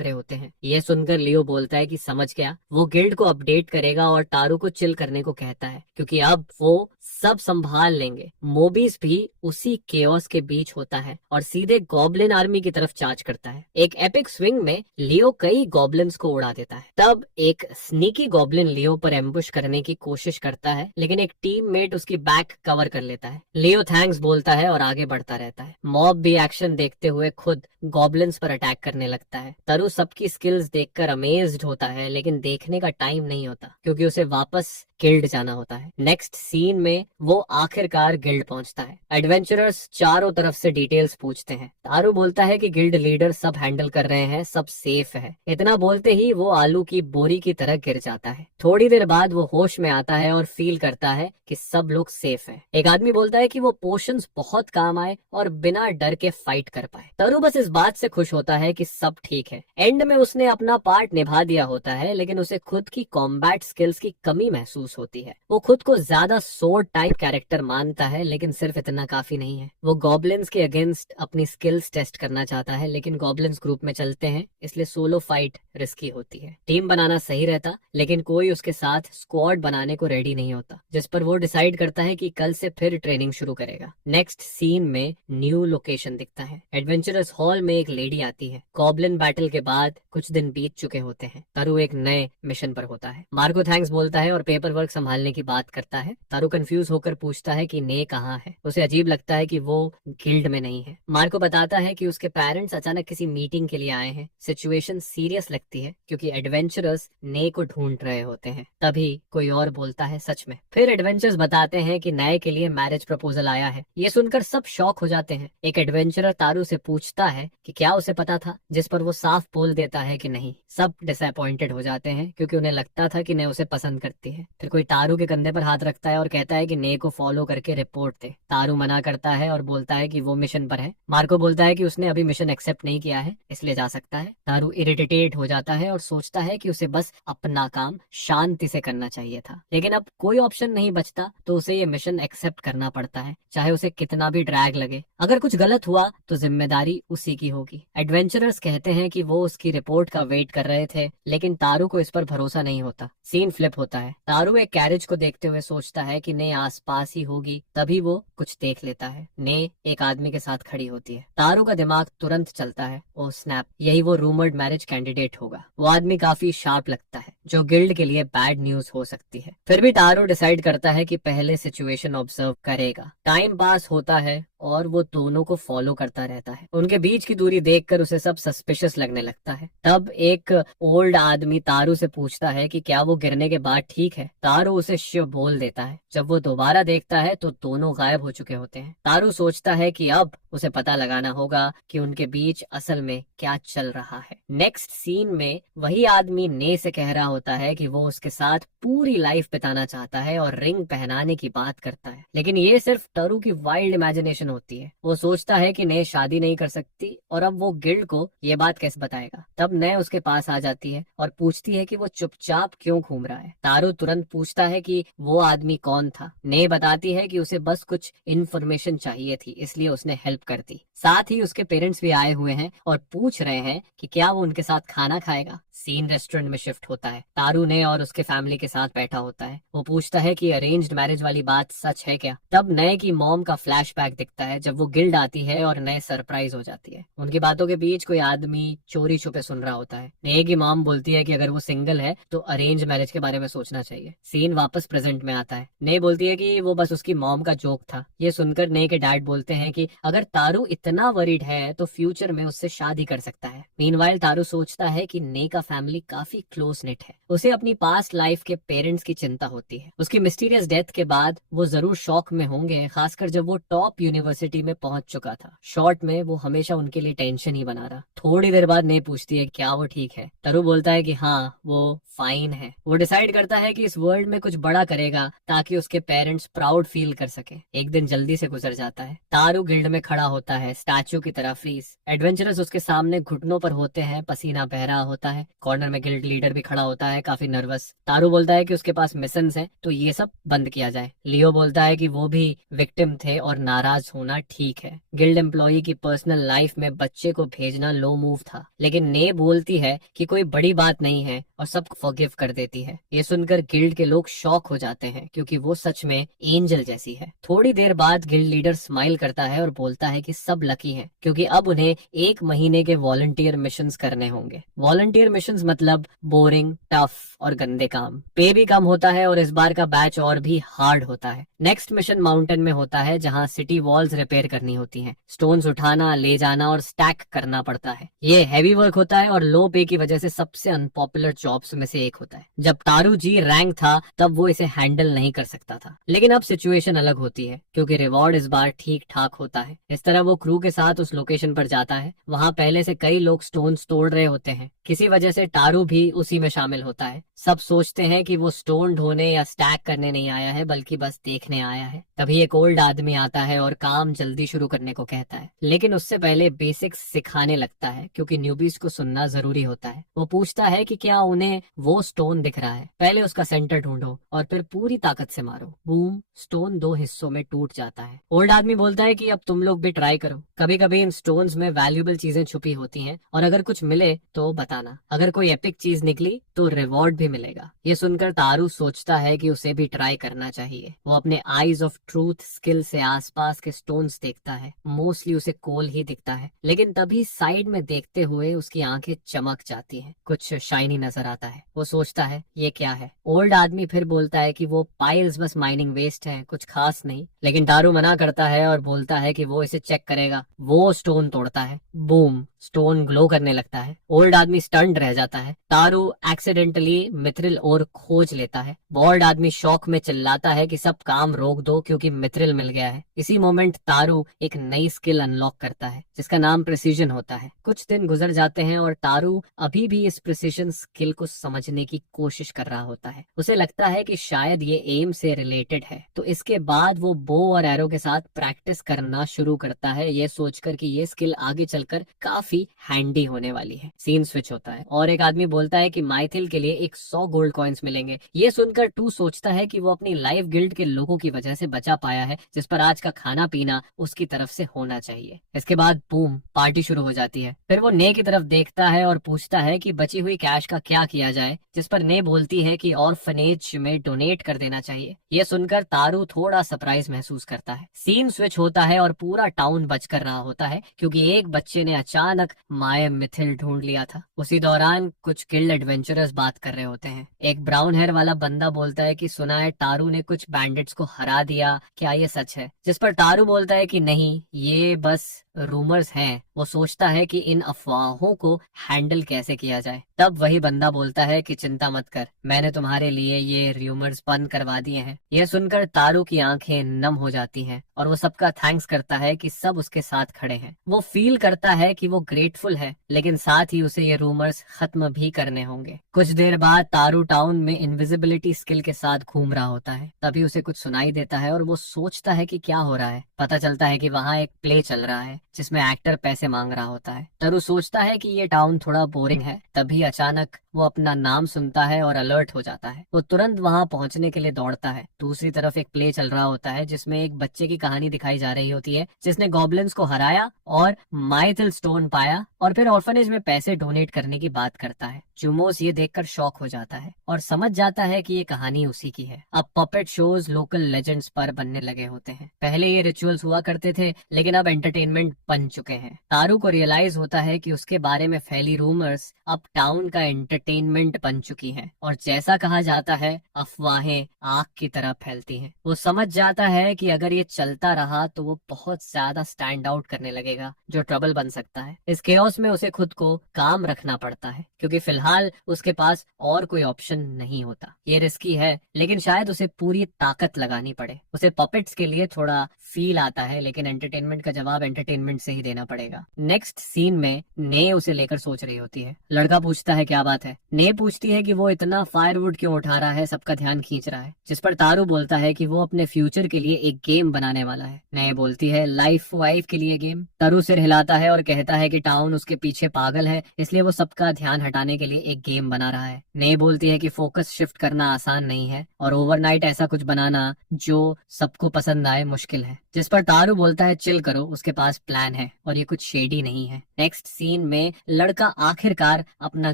रहे होते हैं। यह सुनकर लियो बोलता है कि समझ गया, वो गिल्ड को अपडेट करेगा और तारू को चिल करने को कहता है, क्योंकि अब वो सब संभाल लेंगे। मोबीज भी उसी केओस के बीच होता है और सीधे गॉब्लिन आर्मी की तरफ चार्ज करता है। एक एपिक स्विंग में लियो कई गॉब्लिन्स को उड़ा देता है। तब एक स्नीकी गॉब्लिन लियो पर एम्बुश करने की कोशिश करता है, लेकिन एक टीममेट उसकी बैक कवर कर लेता है। लियो थैंक्स बोलता है और आगे बढ़ता रहता है। मॉब भी एक्शन देखते हुए खुद गॉब्लिन्स पर अटैक करने लगता है। तारू सबकी स्किल्स देखकर अमेज्ड होता है, लेकिन देखने का टाइम नहीं होता क्योंकि उसे वापस गिल्ड जाना होता है। नेक्स्ट सीन में वो आखिरकार गिल्ड पहुंचता है। एडवेंचरर्स चारों तरफ से डिटेल्स पूछते हैं। तारू बोलता है कि गिल्ड लीडर सब हैंडल कर रहे हैं, सब सेफ है। इतना बोलते ही वो आलू की बोरी की तरह गिर जाता है। थोड़ी देर बाद वो होश में आता है और फील करता है कि सब लोग सेफ हैं। एक आदमी बोलता है कि वो पोशंस बहुत काम आए और बिना डर के फाइट कर पाए। तारू बस इस बात से खुश होता है कि सब ठीक है। एंड में उसने अपना पार्ट निभा दिया होता है, लेकिन उसे खुद की कॉम्बैट स्किल्स की कमी महसूस होती है। वो खुद को ज्यादा सोर्ड टाइप कैरेक्टर मानता है, लेकिन सिर्फ इतना काफी नहीं है। वो गॉब्लिन्स के अगेंस्ट अपनी स्किल्स टेस्ट करना चाहता है, लेकिन गॉब्लिन्स ग्रुप में चलते हैं, इसलिए सोलो फाइट रिस्की होती है। टीम बनाना सही रहता, लेकिन कोई उसके साथ स्क्वाड बनाने को रेडी नहीं होता, जिस पर वो डिसाइड करता है कि कल से फिर ट्रेनिंग शुरू करेगा। नेक्स्ट सीन में न्यू लोकेशन दिखता है। एडवेंचरस हॉल में एक लेडी आती है। गॉब्लिन बैटल के बाद कुछ दिन बीत चुके होते हैं। तारू एक नए मिशन पर होता है। मार्को थैंक्स बोलता है और पेपर वर्क संभालने की बात करता है। तारू कंफ्यूज होकर पूछता है कि ने कहाँ है। उसे अजीब लगता है कि वो गिल्ड में नहीं है। मार्को बताता है कि उसके पेरेंट्स अचानक किसी मीटिंग के लिए आए हैं। सिचुएशन सीरियस लगती है क्योंकि एडवेंचरर्स ने को ढूंढ रहे होते हैं। तभी कोई और बोलता है, सच में। फिर एडवेंचर्स बताते हैं कि नए के लिए मैरिज प्रपोजल आया है। ये सुनकर सब शॉक हो जाते हैं। एक एडवेंचरर तारू से पूछता है कि क्या उसे पता था, जिस पर वो साफ बोल देता है कि नहीं। सब डिसअपॉइंटेड हो जाते हैं क्योंकि उन्हें लगता था कि ने उसे पसंद करती है। फिर कोई तारू के कंधे पर हाथ रखता है और कहता है कि ने को फॉलो करके रिपोर्ट दे। तारू मना करता है और बोलता है कि वो मिशन पर है। मार्को बोलता है कि उसने अभी मिशन एक्सेप्ट नहीं किया है, इसलिए जा सकता है। तारू इरिटेटेड हो जाता है और सोचता है कि उसे बस अपना काम शांति से करना चाहिए था, लेकिन अब कोई ऑप्शन नहीं बचता, तो उसे ये मिशन एक्सेप्ट करना पड़ता है, चाहे उसे कितना भी ड्रैग लगे। अगर कुछ गलत हुआ तो जिम्मेदारी उसी की होगी। एडवेंचरर्स कहते हैं कि वो उसकी रिपोर्ट का वेट कर रहे थे, लेकिन तारू को इस पर भरोसा नहीं होता। सीन फ्लिप होता है। तारू एक कैरेज को देखते हुए सोचता है कि ने आसपास ही होगी, तभी वो कुछ देख लेता है। ने एक आदमी के साथ खड़ी होती है। तारू का दिमाग तुरंत चलता है, ओ स्नैप, यही वो रूमर्ड मैरिज कैंडिडेट होगा। वो आदमी काफी शार्प लगता है, जो गिल्ड के लिए बैड न्यूज हो सकती है। फिर भी तारो डिसाइड करता है कि पहले सिचुएशन ऑब्जर्व करेगा। टाइम पास होता है और वो दोनों को फॉलो करता रहता है। उनके बीच की दूरी देखकर उसे सब सस्पिशियस लगने लगता है। तब एक ओल्ड आदमी तारू से पूछता है कि क्या वो गिरने के बाद ठीक है। तारू उसे शिव बोल देता है। जब वो दोबारा देखता है तो दोनों गायब हो चुके होते हैं। तारू सोचता है कि अब उसे पता लगाना होगा कि उनके बीच असल में क्या चल रहा है। नेक्स्ट सीन में वही आदमी ने से कह रहा होता है कि वो उसके साथ पूरी लाइफ बिताना चाहता है और रिंग पहनाने की बात करता है, लेकिन ये सिर्फ तारू की वाइल्ड इमेजिनेशन होती है। वो सोचता है कि ने शादी नहीं कर सकती और अब वो गिल्ड को ये बात कैसे बताएगा। तब ने उसके पास आ जाती है और पूछती है कि वो चुपचाप क्यों घूम रहा है। तारू तुरंत पूछता है कि वो आदमी कौन था। ने बताती है कि उसे बस कुछ इन्फॉर्मेशन चाहिए थी, इसलिए उसने हेल्प कर दी। साथ ही उसके पेरेंट्स भी आए हुए हैं और पूछ रहे हैं कि क्या वो उनके साथ खाना खाएगा। सीन रेस्टोरेंट में शिफ्ट होता है। तारू ने और उसके फैमिली के साथ बैठा होता है। वो पूछता है कि अरेंज्ड मैरिज वाली बात सच है क्या। तब नए की मॉम का फ्लैशबैक दिखता है जब वो गिल्ड आती है और नए सरप्राइज हो जाती है। उनकी बातों के बीच कोई आदमी चोरी छुपे सुन रहा होता है। नए की मॉम बोलती है कि अगर वो सिंगल है तो अरेंज मैरिज के बारे में सोचना चाहिए। सीन वापस प्रेजेंट में आता है। नए बोलती है कि वो बस उसकी मॉम का जोक था। ये सुनकर नए के डैड बोलते हैं कि अगर तारू इतना वरीड है तो फ्यूचर में उससे शादी कर सकता है। मीनवाइल तारू सोचता है कि ने का फैमिली काफी क्लोज नेट है। उसे अपनी पास्ट लाइफ के पेरेंट्स की चिंता होती है। उसकी मिस्टीरियस डेथ के बाद वो जरूर शॉक में होंगे, खासकर जब वो टॉप यूनिवर्सिटी में पहुंच चुका था। शॉर्ट में वो हमेशा उनके लिए टेंशन ही बना रहा। थोड़ी देर बाद ने पूछती है क्या वो ठीक है। तारू बोलता है कि हाँ वो फाइन है। वो डिसाइड करता है कि इस वर्ल्ड में कुछ बड़ा करेगा ताकि उसके पेरेंट्स प्राउड फील कर सके। एक दिन जल्दी से गुजर जाता है। तारू गिल्ड में खड़ा होता है, स्टैचू की तरह फ्रीज। एडवेंचरस उसके सामने घुटनों पर होते हैं, पसीना बह रहा होता है। कॉर्नर में गिल्ड लीडर भी खड़ा होता है, काफी नर्वस। तारू बोलता है कि उसके पास मिशंस हैं तो ये सब बंद किया जाए। लियो बोलता है कि वो भी विक्टिम थे और नाराज होना ठीक है। गिल्ड एम्प्लॉई की पर्सनल लाइफ में बच्चे को भेजना लो मूव था, लेकिन ने बोलती है कि कोई बड़ी बात नहीं है और सब फॉरगिव कर देती है। ये सुनकर गिल्ड के लोग शॉक हो जाते हैं क्योंकि वो सच में एंजल जैसी है। थोड़ी देर बाद गिल्ड लीडर स्माइल करता है और बोलता है कि सब लकी हैं क्योंकि अब उन्हें 1 महीने के वॉलंटियर मिशंस करने होंगे। वॉलंटियर मिशंस मतलब बोरिंग, टफ और गंदे काम। पे भी कम होता है और इस बार का बैच और भी हार्ड होता है। नेक्स्ट मिशन माउंटेन में होता है जहाँ सिटी वॉल्स रिपेयर करनी होती हैं। स्टोन्स उठाना, ले जाना और स्टैक करना पड़ता है। ये हैवी वर्क होता है और लो पे की वजह से सबसे अनपॉपुलर जॉब्स में से एक होता है। जब तारू जी रैंक था तब वो इसे हैंडल नहीं कर सकता था, लेकिन अब सिचुएशन अलग होती है क्योंकि रिवॉर्ड इस बार ठीक ठाक होता है। इस तरह वो क्रू के साथ उस लोकेशन पर जाता है। वहाँ पहले से कई लोग स्टोन्स तोड़ रहे होते हैं। किसी वजह से तारू भी उसी में शामिल होता है। सब सोचते हैं कि वो स्टोन ढोने या स्टैक करने नहीं आया है बल्कि बस देखने आया है। तभी एक ओल्ड आदमी आता है और काम जल्दी शुरू करने को कहता है, लेकिन उससे पहले बेसिक्स सिखाने लगता है क्योंकि न्यूबीज को सुनना जरूरी होता है। वो पूछता है कि क्या उन्हें वो स्टोन दिख रहा है। पहले उसका सेंटर ढूंढो और फिर पूरी ताकत से मारो। बूम, स्टोन 2 हिस्सों में टूट जाता है। ओल्ड आदमी बोलता है कि अब तुम लोग भी ट्राई करो। कभी कभी इन स्टोन्स में वैल्यूएबल चीजें छुपी होती हैं और अगर कुछ मिले तो बताना। अगर कोई एपिक चीज निकली तो रिवॉर्ड भी मिलेगा। ये सुनकर तारू सोचता है कि उसे भी ट्राई करना चाहिए। वो अपने आईज ऑफ ट्रूथ स्किल से आसपास के स्टोन्स देखता है। मोस्टली उसे कोल ही दिखता है, लेकिन तभी साइड में देखते हुए उसकी आंखें चमक जाती हैं। कुछ शाइनी नजर आता है। वो सोचता है ये क्या है। ओल्ड आदमी फिर बोलता है कि वो पाइल्स बस माइनिंग वेस्ट है, कुछ खास नहीं। लेकिन तारू मना करता है और बोलता है कि वो इसे चेक करेगा। वो स्टोन तोड़ता है। बूम, स्टोन ग्लो करने लगता है। ओल्ड आदमी स्टन्ड रह जाता है। तारू एक्सीडेंटली मिथ्रिल और खोज लेता है। बॉल्ड आदमी शौक में चिल्लाता है कि सब काम रोक दो क्योंकि मिथ्रिल मिल गया है। इसी मोमेंट तारू एक नई स्किल अनलॉक करता है जिसका नाम प्रिसीजन होता है। कुछ दिन गुजर जाते हैं और तारू अभी भी इस प्रिसीजन स्किल को समझने की कोशिश कर रहा होता है। उसे लगता है कि शायद ये एम से रिलेटेड है, तो इसके बाद वो बो और एरो के साथ प्रैक्टिस करना शुरू करता है, ये सोचकर कि ये स्किल आगे चलकर काफी हैंडी होने वाली है। सीन स्विच होता है और एक आदमी बोलता है कि माइथिल के लिए 100 गोल्ड कॉइन्स मिलेंगे। ये सुनकर टू सोचता है कि वो अपनी लाइफ गिल्ड के लोगों की वजह से बचा पाया है, जिस पर आज का खाना पीना उसकी तरफ से होना चाहिए। इसके बाद बूम, पार्टी शुरू हो जाती है। फिर वो ने की तरफ देखता है और पूछता है कि बची हुई कैश का क्या किया जाए, जिस पर ने बोलती है कि ऑर्फनेज में डोनेट कर देना चाहिए। ये सुनकर तारू थोड़ा सरप्राइज महसूस करता है। सीन स्विच होता है और पूरा टाउन बच कर रहा होता है क्योंकि एक बच्चे ने अचानक माया मिथिल ढूंढ लिया था। उसी दौरान कुछ गिल्ड एडवेंचरर्स बात कर रहे होते हैं। एक ब्राउन हेयर वाला बंदा बोलता है कि सुना है तारू ने कुछ बैंडिट्स को हरा दिया, क्या ये सच है? जिस पर तारू बोलता है कि नहीं, ये बस रूमर्स हैं। वो सोचता है कि इन अफवाहों को हैंडल कैसे किया जाए। तब वही बंदा बोलता है कि चिंता मत कर, मैंने तुम्हारे लिए ये रूमर्स बंद करवा दिए हैं। यह सुनकर तारू की आंखें नम हो जाती हैं और वो सबका थैंक्स करता है कि सब उसके साथ खड़े हैं। वो फील करता है कि वो ग्रेटफुल है, लेकिन साथ ही उसे ये रूमर्स खत्म भी करने होंगे। कुछ देर बाद तारू टाउन में इनविजिबिलिटी स्किल के साथ घूम रहा होता है। तभी उसे कुछ सुनाई देता है और वो सोचता है कि क्या हो रहा है। पता चलता है कि वहाँ एक प्ले चल रहा है जिसमें एक्टर पैसे मांग रहा होता है। तारू सोचता है कि ये टाउन थोड़ा बोरिंग है। तभी अचानक वो अपना नाम सुनता है और अलर्ट हो जाता है। वो तुरंत वहां पहुंचने के लिए दौड़ता है। दूसरी तरफ एक प्ले चल रहा होता है जिसमें एक बच्चे की कहानी दिखाई जा रही होती है जिसने गॉब्लिन्स को हराया और माइथल स्टोन पाया और फिर ऑर्फनेज में पैसे डोनेट करने की बात करता है। जुमोस ये देखकर शॉक हो जाता है और समझ जाता है कि ये कहानी उसी की है। अब पपेट शोज लोकल लेजेंड्स पर बनने लगे होते हैं। पहले ये रिचुअल्स हुआ करते थे, लेकिन अब एंटरटेनमेंट बन चुके हैं। तारू को रियलाइज होता है कि उसके बारे में फैली रूमर्स अब टाउन का एंटरटेनमेंट बन चुकी हैं और जैसा कहा जाता है, अफवाहें आग की तरह फैलती हैं। वो समझ जाता है कि अगर ये चलता रहा तो वो बहुत ज्यादा स्टैंड आउट करने लगेगा, जो ट्रबल बन सकता है। इस केओस में उसे खुद को काम रखना पड़ता है क्योंकि फिलहाल उसके पास और कोई ऑप्शन नहीं होता। ये रिस्की है, लेकिन शायद उसे पूरी ताकत लगानी पड़े। उसे पपेट्स के लिए थोड़ा फील आता है, लेकिन एंटरटेनमेंट का जवाब एंटरटेनमेंट से ही देना पड़ेगा। नेक्स्ट सीन में ने उसे लेकर सोच रही होती है। लड़का पूछता है क्या बात है। ने पूछती है कि वो इतना फायरवुड क्यों उठा रहा है, सबका ध्यान खींच रहा है। जिस पर तारू बोलता है कि वो अपने फ्यूचर के लिए एक गेम बनाने वाला है। ने बोलती है लाइफ वाइफ के लिए गेम। तारू सिर हिलाता है और कहता है कि टाउन उसके पीछे पागल है, इसलिए वो सबका ध्यान हटाने के लिए एक गेम बना रहा है। ने बोलती है कि फोकस शिफ्ट करना आसान नहीं है और ओवरनाइट ऐसा कुछ बनाना जो सबको पसंद आए मुश्किल है। जिस पर तारू बोलता है चिल करो, उसके पास प्लान है और ये कुछ शेडी नहीं है। नेक्स्ट सीन में लड़का आखिरकार अपना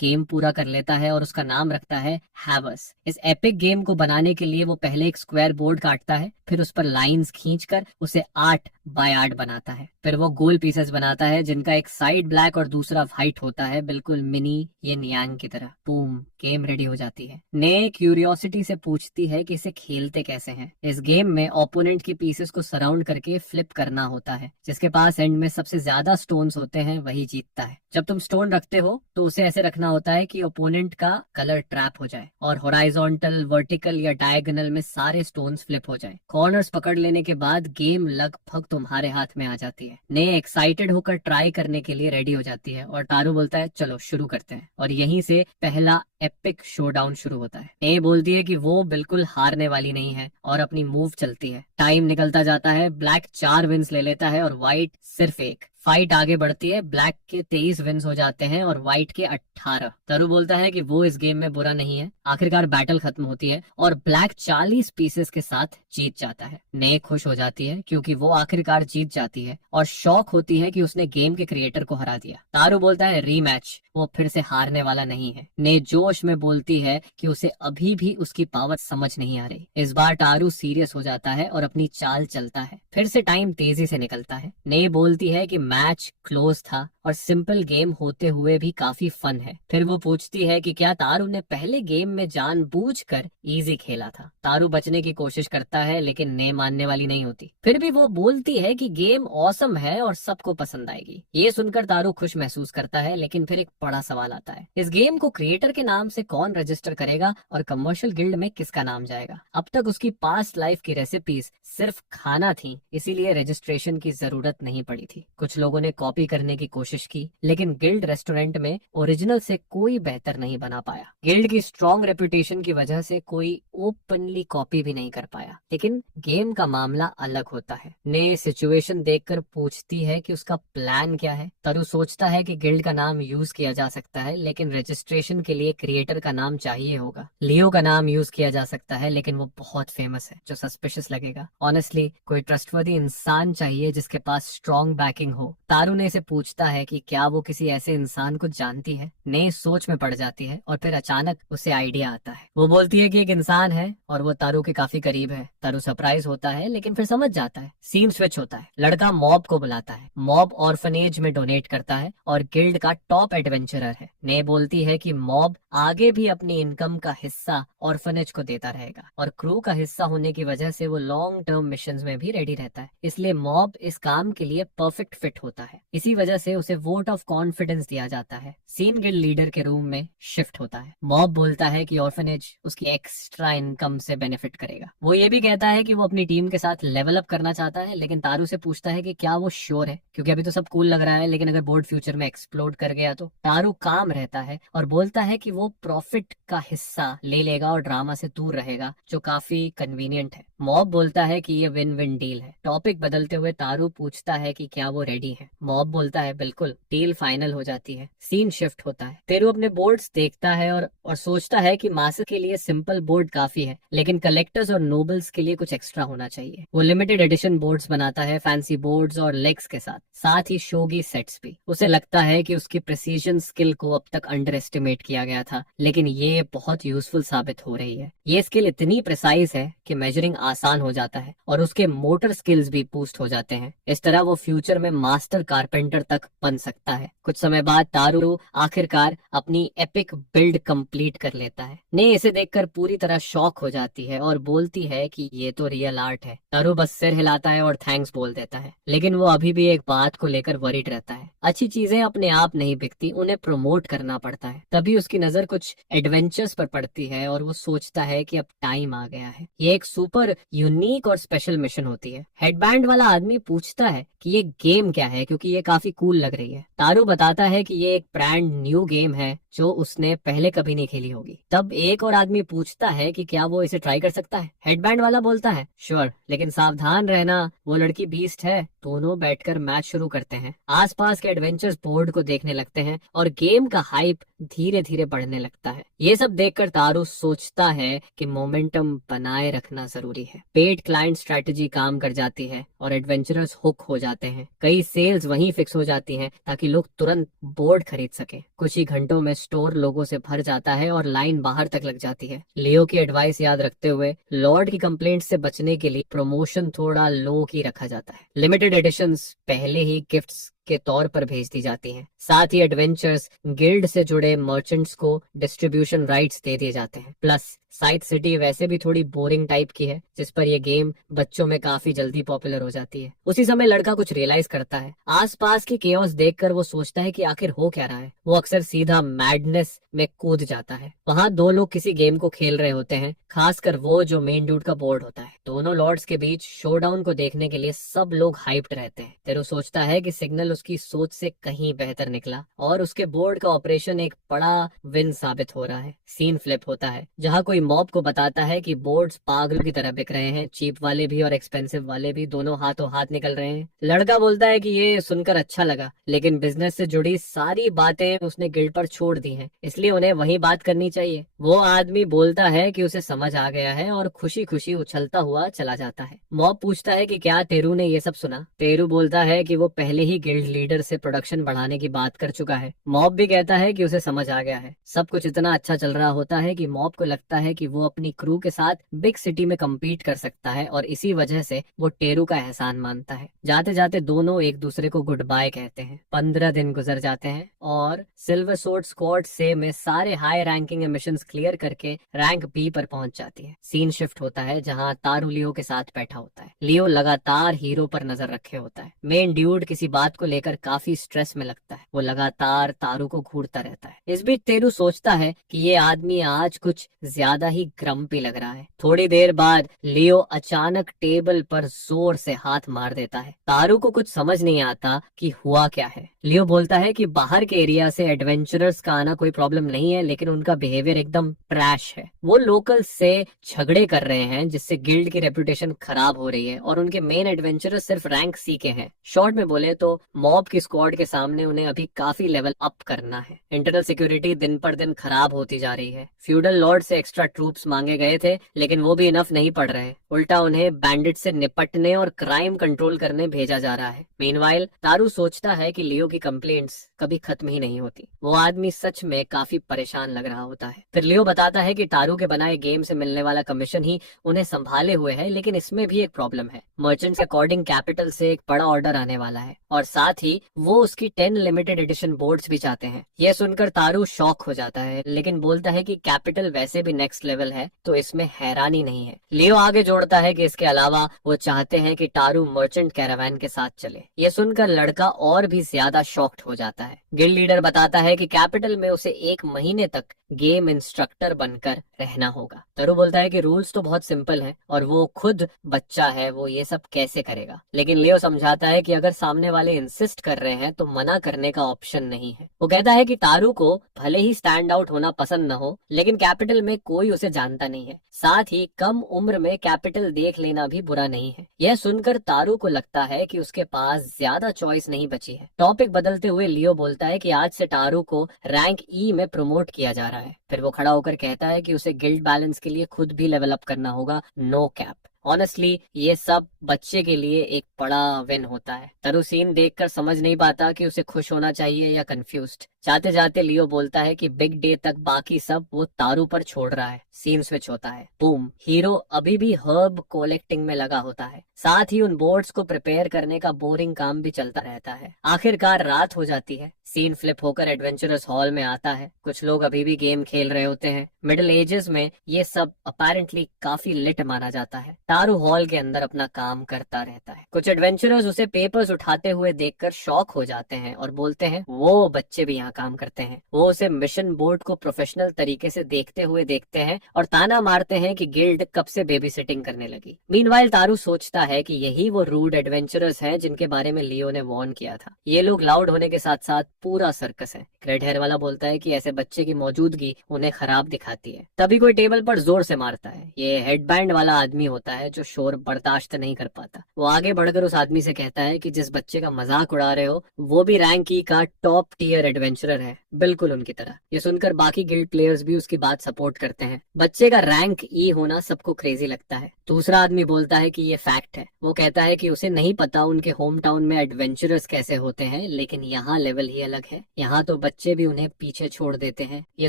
गेम पूरा कर लेता है और उसका नाम रखता है हैवस। इस एपिक गेम को बनाने के लिए वो पहले एक स्क्वायर बोर्ड काटता है, फिर उस पर लाइंस खींचकर उसे 8 बाय 8 बनाता है। फिर वो गोल पीसेस बनाता है जिनका एक साइड ब्लैक और दूसरा व्हाइट होता है, बिल्कुल मिनी यिन यांग की तरह। बूम, गेम रेडी हो जाती है। ने क्यूरियोसिटी से पूछती है कि इसे खेलते कैसे हैं। इस गेम में ओपोनेंट की पीसेस को सराउंड करके फ्लिप करना होता है। जिसके पास एंड में सबसे ज्यादा स्टोन्स होते हैं वही जीतता है। जब तुम स्टोन रखते हो तो उसे ऐसे रखना होता है कि ओपोनेंट का कलर ट्रैप हो जाए और हॉराइजॉन्टल, वर्टिकल या डायगोनल में सारे स्टोन्स फ्लिप हो जाए। कॉर्नर्स पकड़ लेने के बाद गेम लगभग तुम्हारे हाथ में आ जाती है। ने एक्साइटेड होकर ट्राई करने के लिए रेडी हो जाती है और तारू बोलता है चलो शुरू करते हैं, और यहीं से पहला एपिक शोडाउन शुरू होता है। ने बोलती है कि वो बिल्कुल हारने वाली नहीं है और अपनी मूव चलती है। टाइम निकलता जाता है। ब्लैक 4 विन्स ले लेता है और व्हाइट सिर्फ 1। फाइट आगे बढ़ती है। ब्लैक के 23 विन्स हो जाते हैं और व्हाइट के 18। तारू बोलता है कि वो इस गेम में बुरा नहीं है। आखिरकार बैटल खत्म होती है और ब्लैक 40 पीसेस के साथ जीत जाता है। ने खुश हो जाती है क्योंकि वो आखिरकार जीत जाती है और शॉक होती है कि उसने गेम के क्रिएटर को हरा दिया। तारू बोलता है रीमैच, वो फिर से हारने वाला नहीं है। ने जोश में बोलती है कि उसे अभी भी उसकी पावर समझ नहीं आ रही। इस बार तारू सीरियस हो जाता है और अपनी चाल चलता है। फिर से टाइम तेजी से निकलता है। ने बोलती है कि मैच क्लोज था और सिंपल गेम होते हुए भी काफी फन है। फिर वो पूछती है कि क्या तारू ने पहले गेम में जानबूझकर इजी खेला था। तारू बचने की कोशिश करता है, लेकिन ने मानने वाली नहीं होती। फिर भी वो बोलती है कि गेम ऑसम है और सबको पसंद आएगी। ये सुनकर तारू खुश महसूस करता है, लेकिन फिर एक बड़ा सवाल आता है। इस गेम को क्रिएटर के नाम से कौन रजिस्टर करेगा और कमर्शियल गिल्ड में किसका नाम जाएगा? अब तक उसकी पास्ट लाइफ की रेसिपीज सिर्फ खाना थी, इसीलिए रजिस्ट्रेशन की जरूरत नहीं पड़ी थी। कुछ लोगों ने कॉपी करने की कोशिश की, लेकिन गिल्ड रेस्टोरेंट में ओरिजिनल से कोई बेहतर नहीं बना पाया। गिल्ड की स्ट्रॉन्ग रेपुटेशन की वजह से कोई ओपनली कॉपी भी नहीं कर पाया। लेकिन गेम का मामला अलग होता है। ने सिचुएशन देखकर पूछती है कि उसका प्लान क्या है। तारू सोचता है कि गिल्ड का नाम यूज किया जा सकता है, लेकिन रजिस्ट्रेशन के लिए क्रिएटर का नाम चाहिए होगा। लियो का नाम यूज किया जा सकता है, लेकिन वो बहुत फेमस है जो सस्पिशियस लगेगा। ऑनेस्टली कोई ट्रस्टवर्दी इंसान चाहिए जिसके पास स्ट्रॉन्ग बैकिंग हो। तारू ने इसे पूछता है कि क्या वो किसी ऐसे इंसान को जानती है। ने सोच में पड़ जाती है और फिर अचानक उसे आइडिया आता है। वो बोलती है कि एक इंसान है और वो तारू के काफी करीब है। तारू सरप्राइज होता है लेकिन फिर समझ जाता है। सीन स्विच होता है। लड़का मॉब को बुलाता है। मॉब ऑर्फनेज में डोनेट करता है और गिल्ड का टॉप एडवेंचरर है। ने बोलती है कि मॉब आगे भी अपनी इनकम का हिस्सा ऑर्फनेज को देता रहेगा और क्रू का हिस्सा होने की वजह से वो लॉन्ग टर्म मिशंस में भी रेडी रहता है। इसलिए मॉब इस काम के लिए परफेक्ट फिट होता है। इसी वजह से उसे वोट ऑफ कॉन्फिडेंस दिया जाता है। सीन गिल्ड लीडर के रूम में शिफ्ट होता है। मॉब बोलता है कि ऑर्फनेज उसकी एक्स्ट्रा इनकम से बेनिफिट करेगा। वो ये भी कहता है कि वो अपनी टीम के साथ लेवल अप करना चाहता है, लेकिन तारू से पूछता है कि क्या वो श्योर है, क्योंकि अभी तो सब कूल लग रहा है, लेकिन अगर बोर्ड फ्यूचर में एक्सप्लोड कर गया तो। तारू काम रहता है और बोलता है कि वो प्रॉफिट का हिस्सा ले लेगा और ड्रामा से दूर रहेगा, जो काफी कन्वीनियंट है। मॉब बोलता है कि ये विन विन डील है। टॉपिक बदलते हुए तारू पूछता है कि क्या वो रेडी है। मॉब बोलता है बिल्कुल। डील फाइनल हो जाती है। सीन शिफ्ट होता है। तेरू अपने बोर्ड्स देखता है और सोचता है कि मास्टर के लिए सिंपल बोर्ड काफी है, लेकिन कलेक्टर्स और नोबल्स के लिए कुछ एक्स्ट्रा होना चाहिए। वो लिमिटेड एडिशन बोर्ड्स बनाता है, फैंसी बोर्ड्स और लेग्स के साथ ही शोगी सेट्स भी। उसे लगता है कि उसकी प्रिसीजन स्किल को अब तक अंडर एस्टिमेट किया गया था, लेकिन ये बहुत यूजफुल साबित हो रही है। ये स्किल इतनी प्रिसाइज है कि मेजरिंग आसान हो जाता है और उसके मोटर स्किल्स भी बूस्ट हो जाते हैं। इस तरह वो फ्यूचर में मास्टर कारपेंटर तक बन सकता है। कुछ समय बाद तारू आखिरकार अपनी एपिक बिल्ड कंप्लीट कर लेता है। ने इसे देखकर पूरी तरह शॉक हो जाती है और बोलती है कि ये तो रियल आर्ट है। तारू बस सिर हिलाता है और थैंक्स बोल देता है, लेकिन वो अभी भी एक बात को लेकर वरीड रहता है। अच्छी चीजें अपने आप नहीं बिकती, उन्हें प्रमोट करना पड़ता है। तभी उसकी नजर कुछ एडवेंचर्स पर पड़ती है और वो सोचता है कि अब टाइम आ गया है। ये एक सुपर यूनिक और स्पेशल मिशन होती है। हेडबैंड वाला आदमी पूछता है कि ये गेम क्या है, क्योंकि ये काफी कूल लग रही है। तारू बताता है कि ये एक ब्रांड न्यू गेम है जो उसने पहले कभी नहीं खेली होगी। तब एक और आदमी पूछता है कि क्या वो इसे ट्राई कर सकता है। हेडबैंड वाला बोलता है श्योर, लेकिन सावधान रहना, वो लड़की बीस्ट है। दोनों बैठकर मैच शुरू करते हैं। आसपास के एडवेंचर्स बोर्ड को देखने लगते हैं और गेम का हाइप धीरे धीरे बढ़ने लगता है। ये सब देखकर तारू सोचता है कि मोमेंटम बनाए रखना जरूरी है। पेड क्लाइंट स्ट्रेटेजी काम कर जाती है और एडवेंचरर्स हुक हो जाते हैं। कई सेल्स वहीं फिक्स हो जाती हैं ताकि लोग तुरंत बोर्ड खरीद सके। कुछ ही घंटों में स्टोर लोगों से भर जाता है और लाइन बाहर तक लग जाती है। लियो की एडवाइस याद रखते हुए लॉर्ड की कंप्लेंट से बचने के लिए प्रमोशन थोड़ा लो ही रखा जाता है। लिमिटेड एडिशंस पहले ही गिफ्ट्स के तौर पर भेज दी जाती हैं। साथ ही एडवेंचर्स गिल्ड से जुड़े मर्चेंट्स को डिस्ट्रीब्यूशन राइट्स दे दिए जाते हैं। प्लस साइट सिटी वैसे भी थोड़ी बोरिंग टाइप की है, जिस पर यह गेम बच्चों में काफी जल्दी पॉपुलर हो जाती है। उसी समय लड़का कुछ रियलाइज करता है। आसपास की केओस देखकर वो सोचता है कि आखिर हो क्या रहा है। वो अक्सर सीधा मैडनेस में कूद जाता है। वहाँ दो लोग किसी गेम को खेल रहे होते हैं, खासकर वो जो मेन डूड का बोर्ड होता है। दोनों लॉर्ड्स के बीच शोडाउन को देखने के लिए सब लोग हाइप्ड रहते हैं। तेरू सोचता है कि सिग्नल उसकी सोच से कहीं बेहतर निकला और उसके बोर्ड का ऑपरेशन एक बड़ा विन साबित हो रहा है। सीन फ्लिप होता है, जहाँ कोई मॉब को बताता है कि बोर्ड्स पागलों की तरह बिक रहे हैं। चीप वाले भी और एक्सपेंसिव वाले भी, दोनों हाथों हाथ निकल रहे हैं। लड़का बोलता है कि ये सुनकर अच्छा लगा, लेकिन बिजनेस से जुड़ी सारी बातें उसने गिल्ड पर छोड़ दी हैं, इसलिए उन्हें वही बात करनी चाहिए। वो आदमी बोलता है कि उसे समझ आ गया है और खुशी खुशी उछलता हुआ चला जाता है। मॉब पूछता है कि क्या तेरू ने ये सब सुना। तेरू बोलता है कि वो पहले ही गिल्ड लीडर से प्रोडक्शन बढ़ाने की बात कर चुका है। मॉब भी कहता है कि उसे समझ आ गया है। सब कुछ इतना अच्छा चल रहा होता है कि मॉब को लगता है कि वो अपनी क्रू के साथ बिग सिटी में कम्पीट कर सकता है और इसी वजह से वो टेरू का एहसान मानता है। जाते जाते दोनों एक दूसरे को गुड बाय कहते हैं। 15 दिन गुजर जाते हैं और सिल्वर सोर्ड स्क्वाड से में सारे हाई रैंकिंग मिशंस क्लियर करके रैंक बी पर पहुंच जाती है। सीन शिफ्ट होता है, जहां तारू लियो के साथ बैठा होता है। लियो लगातार हीरो पर नजर रखे होता है। मेन ड्यूड किसी बात को लेकर काफी स्ट्रेस में लगता है। वो लगातार तारू को घूरता रहता है। इस बीच तेरू सोचता है कि ये आदमी आज कुछ ज्यादा ही ग्रम्पी लग रहा है। थोड़ी देर बाद लियो अचानक टेबल पर जोर से हाथ मार देता है। तारू को कुछ समझ नहीं आता कि हुआ क्या है। लियो बोलता है कि बाहर के एरिया से एडवेंचरर्स का आना कोई प्रॉब्लम नहीं है, लेकिन उनका बिहेवियर एकदम ट्रैश है। वो लोकल से झगड़े कर रहे हैं, जिससे गिल्ड की रेपुटेशन खराब हो रही है और उनके मेन एडवेंचरर्स सिर्फ रैंक सी के हैं। शॉर्ट में बोले तो मॉब की स्क्वाड के सामने उन्हें अभी काफी लेवल अप करना है। इंटरनल सिक्योरिटी दिन पर दिन खराब होती जा रही है। फ्यूडल लॉर्ड से एक्स्ट्रा ट्रूप्स मांगे गए थे, लेकिन वो भी इनफ नहीं पड़ रहे। उल्टा उन्हें बैंडिट से निपटने और क्राइम कंट्रोल करने भेजा जा रहा है। मीनवाइल तारू सोचता है कि लियो की कंप्लेंट्स कभी खत्म ही नहीं होती। वो आदमी सच में काफी परेशान लग रहा होता है। फिर लियो बताता है कि तारू के बनाए गेम से मिलने वाला कमीशन ही उन्हें संभाले हुए है, लेकिन इसमें भी एक प्रॉब्लम है। मर्चेंट्स अकॉर्डिंग कैपिटल से एक बड़ा ऑर्डर आने वाला है और साथ ही वो उसकी 10 लिमिटेड एडिशन बोर्ड्स भी चाहते हैं। यह सुनकर तारू शॉक हो जाता है, लेकिन बोलता है कि कैपिटल वैसे भी नेक्स्ट लेवल है, तो इसमें हैरानी नहीं है। लियो आगे जोड़ता है कि इसके अलावा वो चाहते हैं कि तारू मर्चेंट कैरावैन के साथ चले। ये सुनकर लड़का और भी ज्यादा शॉक्ड हो जाता है। गिल्ड लीडर बताता है कि कैपिटल में उसे 1 महीने तक गेम इंस्ट्रक्टर बनकर रहना होगा। तारू बोलता है कि रूल्स तो बहुत सिंपल हैं और वो खुद बच्चा है, वो ये सब कैसे करेगा। लेकिन लियो समझाता है कि अगर सामने वाले इंसिस्ट कर रहे हैं तो मना करने का ऑप्शन नहीं है। वो कहता है कि तारू को भले ही स्टैंड आउट होना पसंद न हो, लेकिन कैपिटल में कोई उसे जानता नहीं है। साथ ही कम उम्र में कैपिटल देख लेना भी बुरा नहीं है। यह सुनकर तारू को लगता है कि उसके पास ज्यादा चॉइस नहीं बची है। टॉपिक बदलते हुए लियो बोलता है कि आज से तारू को रैंक ई में प्रमोट किया जा रहा है। फिर वो खड़ा होकर कहता है कि उसे गिल्ड बैलेंस के लिए खुद भी लेवल अप करना होगा। No cap. ऑनेस्टली ये सब बच्चे के लिए एक बड़ा विन होता है। तारू सीन देखकर समझ नहीं पाता कि उसे खुश होना चाहिए या कंफ्यूज्ड। जाते जाते लियो बोलता है कि बिग डे तक बाकी सब वो तारू पर छोड़ रहा है। सीन स्विच होता है। बूम। हीरो अभी भी हर्ब कलेक्टिंग में लगा होता है। साथ ही उन बोर्ड्स को प्रिपेयर करने का बोरिंग काम भी चलता रहता है। आखिरकार रात हो जाती है। सीन फ्लिप होकर एडवेंचरस हॉल में आता है। कुछ लोग अभी भी गेम खेल रहे होते हैं। मिडिल एजेस में ये सब अपेरेंटली काफी लिट माना जाता है। तारू हॉल के अंदर अपना काम करता रहता है। कुछ एडवेंचरर्स उसे पेपर्स उठाते हुए देखकर शॉक हो जाते हैं और बोलते हैं वो बच्चे भी यहाँ काम करते हैं। वो उसे मिशन बोर्ड को प्रोफेशनल तरीके से देखते हुए देखते हैं और ताना मारते हैं कि गिल्ड कब से बेबी सिटिंग करने लगी। मीनवाइल तारू सोचता है कि यही वो रूड एडवेंचरर्स हैं जिनके बारे में लियो ने वार्न किया था। ये लोग लाउड होने के साथ साथ पूरा सर्कस है। रेड हेयर वाला बोलता है कि ऐसे बच्चे की मौजूदगी उन्हें खराब दिखाती है। तभी कोई टेबल पर जोर से मारता है। ये हेडबैंड वाला आदमी होता है जो शोर बर्दाश्त नहीं कर पाता। वो आगे बढ़कर उस आदमी से कहता है कि जिस बच्चे का मजाक उड़ा रहे हो वो भी रैंक ई का टॉप टियर एडवेंचरर है, बिल्कुल उनकी तरह। ये सुनकर बाकी गिल्ड प्लेयर्स भी उसकी बात सपोर्ट करते हैं। बच्चे का रैंक ई होना सबको क्रेजी लगता है। दूसरा आदमी बोलता है कि ये फैक्ट है। वो कहता है कि उसे नहीं पता उनके होम टाउन में एडवेंचरर्स कैसे होते हैं, लेकिन यहाँ लेवल ही अलग है। यहाँ तो बच्चे भी उन्हें पीछे छोड़ देते हैं। ये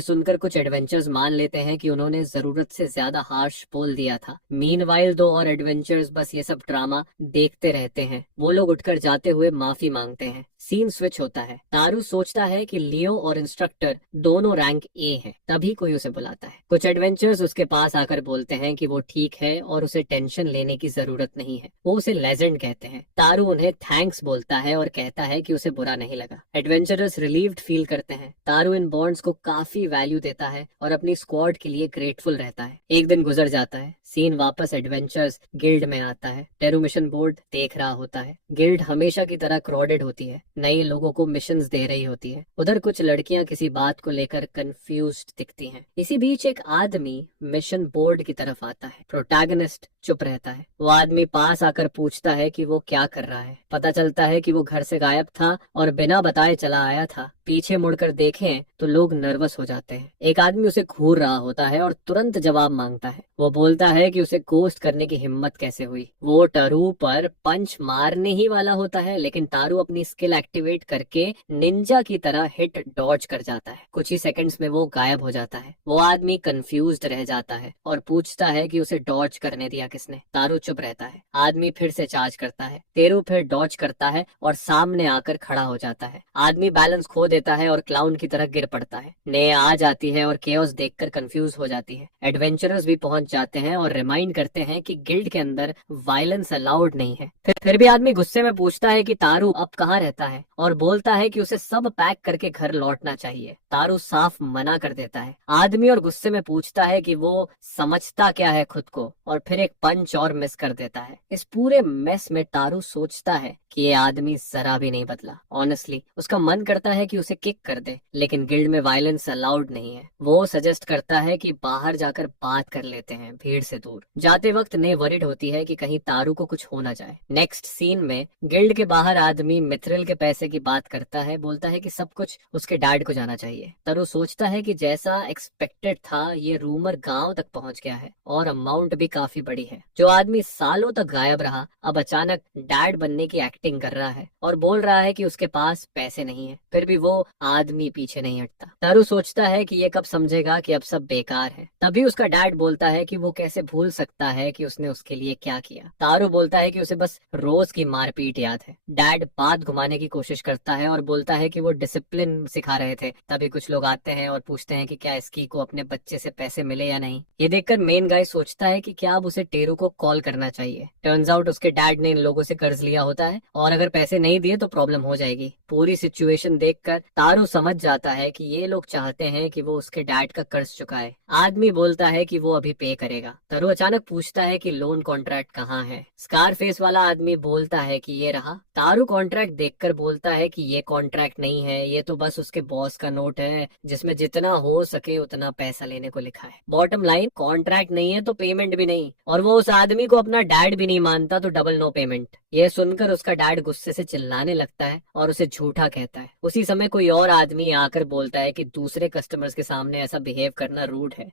सुनकर कुछ एडवेंचर्स मान लेते हैं कि उन्होंने जरूरत से ज्यादा हार्श बोल दिया था। मीनवाइल 2 और एडवेंचर्स बस ये सब ड्रामा देखते रहते हैं। वो लोग उठकर जाते हुए माफी मांगते हैं। सीन स्विच होता है। तारू सोचता है कि लियो और इंस्ट्रक्टर दोनों रैंक ए हैं। तभी कोई उसे बुलाता है। कुछ एडवेंचर्स उसके पास आकर बोलते हैं कि वो ठीक है और उसे टेंशन लेने की जरूरत नहीं है। वो उसे लेजेंड कहते हैं। तारू उन्हें थैंक्स बोलता है और कहता है कि उसे बुरा नहीं लगा। एडवेंचरर्स रिलीव्ड फील करते हैं। तारू इन बॉन्ड्स को काफी वैल्यू देता है और अपनी स्क्वाड के लिए ग्रेटफुल रहता है। एक दिन गुजर जाता है। सीन वापस एडवेंचर्स गिल्ड में आता है। टेरू मिशन बोर्ड देख रहा होता है। गिल्ड हमेशा की तरह क्राउडेड होती है। नए लोगों को मिशंस दे रही होती है। उधर कुछ लड़कियां किसी बात को लेकर कंफ्यूज्ड दिखती हैं। इसी बीच एक आदमी मिशन बोर्ड की तरफ आता है। प्रोटैगनिस्ट चुप रहता है। वो आदमी पास आकर पूछता है कि वो क्या कर रहा है। पता चलता है कि वो घर से गायब था और बिना बताए चला आया था। पीछे मुड़कर देखें तो लोग नर्वस हो जाते हैं। एक आदमी उसे घूर रहा होता है और तुरंत जवाब मांगता है। वो बोलता है कि उसे गोस्ट करने की हिम्मत कैसे हुई। वो तारू पर पंच मारने ही वाला होता है, लेकिन तारू अपनी स्किल एक्टिवेट करके निंजा की तरह हिट डॉज कर जाता है। कुछ ही सेकंड्स में वो गायब हो जाता है। वो आदमी कंफ्यूज्ड रह जाता है और पूछता है कि उसे डॉज करने दिया किसने। तारू चुप रहता है। आदमी फिर से चार्ज करता है। तेरू फिर डॉज करता है और सामने आकर खड़ा हो जाता है। आदमी बैलेंस खो देता है और क्लाउन की तरह गिर पड़ता है। ने आ जाती है और केओस देखकर कंफ्यूज हो जाती है। एडवेंचरर्स भी पहुंच जाते हैं और रिमाइंड करते हैं कि गिल्ड के अंदर वायलेंस अलाउड नहीं है। फिर भी आदमी गुस्से में पूछता है कि तारू अब कहाँ रहता है और बोलता है कि उसे सब पैक करके घर लौटना चाहिए। तारू साफ मना कर देता है। आदमी और गुस्से में पूछता है कि वो समझता क्या है खुद को, और फिर एक पंच और मिस कर देता है। इस पूरे मेस में तारू सोचता है कि ये आदमी जरा भी नहीं बदला। ऑनेस्टली उसका मन करता है कि उसे किक कर दे, लेकिन गिल्ड में वायलेंस अलाउड नहीं है। वो सजेस्ट करता है कि बाहर जाकर बात कर लेते हैं, भीड़ से दूर। जाते वक्त ने वरिड होती है कि कहीं तारू को कुछ हो ना जाए। नेक्स्ट सीन में गिल्ड के बाहर आदमी मिथ्रिल के पैसे की बात करता है, बोलता है कि सब कुछ उसके डैड को जाना चाहिए। तारू सोचता है कि जैसा एक्सपेक्टेड था ये रूमर गांव तक पहुंच गया है और अमाउंट भी काफी बड़ी है। जो आदमी सालों तक गायब रहा अब अचानक डैड बनने की एक्टिंग कर रहा है और बोल रहा है कि उसके पास पैसे नहीं है। फिर भी वो आदमी पीछे नहीं हटता। तारू सोचता है कि ये कब समझेगा कि अब सब बेकार है। तभी उसका डैड बोलता है कि वो कैसे भूल सकता है कि उसने उसके लिए क्या किया। तारू बोलता है कि उसे बस रोज की मारपीट याद है। डैड बात घुमाने की कोशिश करता है और बोलता है कि वो डिसिप्लिन सिखा रहे थे। तभी कुछ लोग आते हैं और पूछते हैं कि क्या इसकी को अपने बच्चे से पैसे मिले या नहीं। ये देखकर मेन गाय सोचता है कि क्या अब उसे टेरू को कॉल करना चाहिए। टर्न्स आउट उसके डैड ने इन लोगों से कर्ज लिया होता है और अगर पैसे नहीं दिए तो प्रॉब्लम हो जाएगी। पूरी सिचुएशन देखकर तारू समझ जाता है कि ये लोग चाहते हैं कि वो उसके डैड का कर्ज चुकाए। आदमी बोलता है कि वो अभी पे करेगा। तारू अचानक पूछता है कि लोन कॉन्ट्रैक्ट कहाँ है। स्कार फेस वाला आदमी बोलता है कि ये रहा। तारू कॉन्ट्रैक्ट देखकर बोलता है कि ये कॉन्ट्रैक्ट नहीं है, ये तो बस उसके बॉस का नोट है जिसमें जितना हो सके उतना पैसा लेने को लिखा है। बॉटम लाइन, कॉन्ट्रैक्ट नहीं है तो पेमेंट भी नहीं, और वो उस आदमी को अपना डैड भी नहीं मानता तो डबल नो पेमेंट। ये सुनकर उसका डैड गुस्से से चिल्लाने लगता है और उसे झूठा कहता है। उसी समय कोई और आदमी आकर बोलता है कि दूसरे कस्टमर्स के सामने ऐसा बिहेव करना रूड है।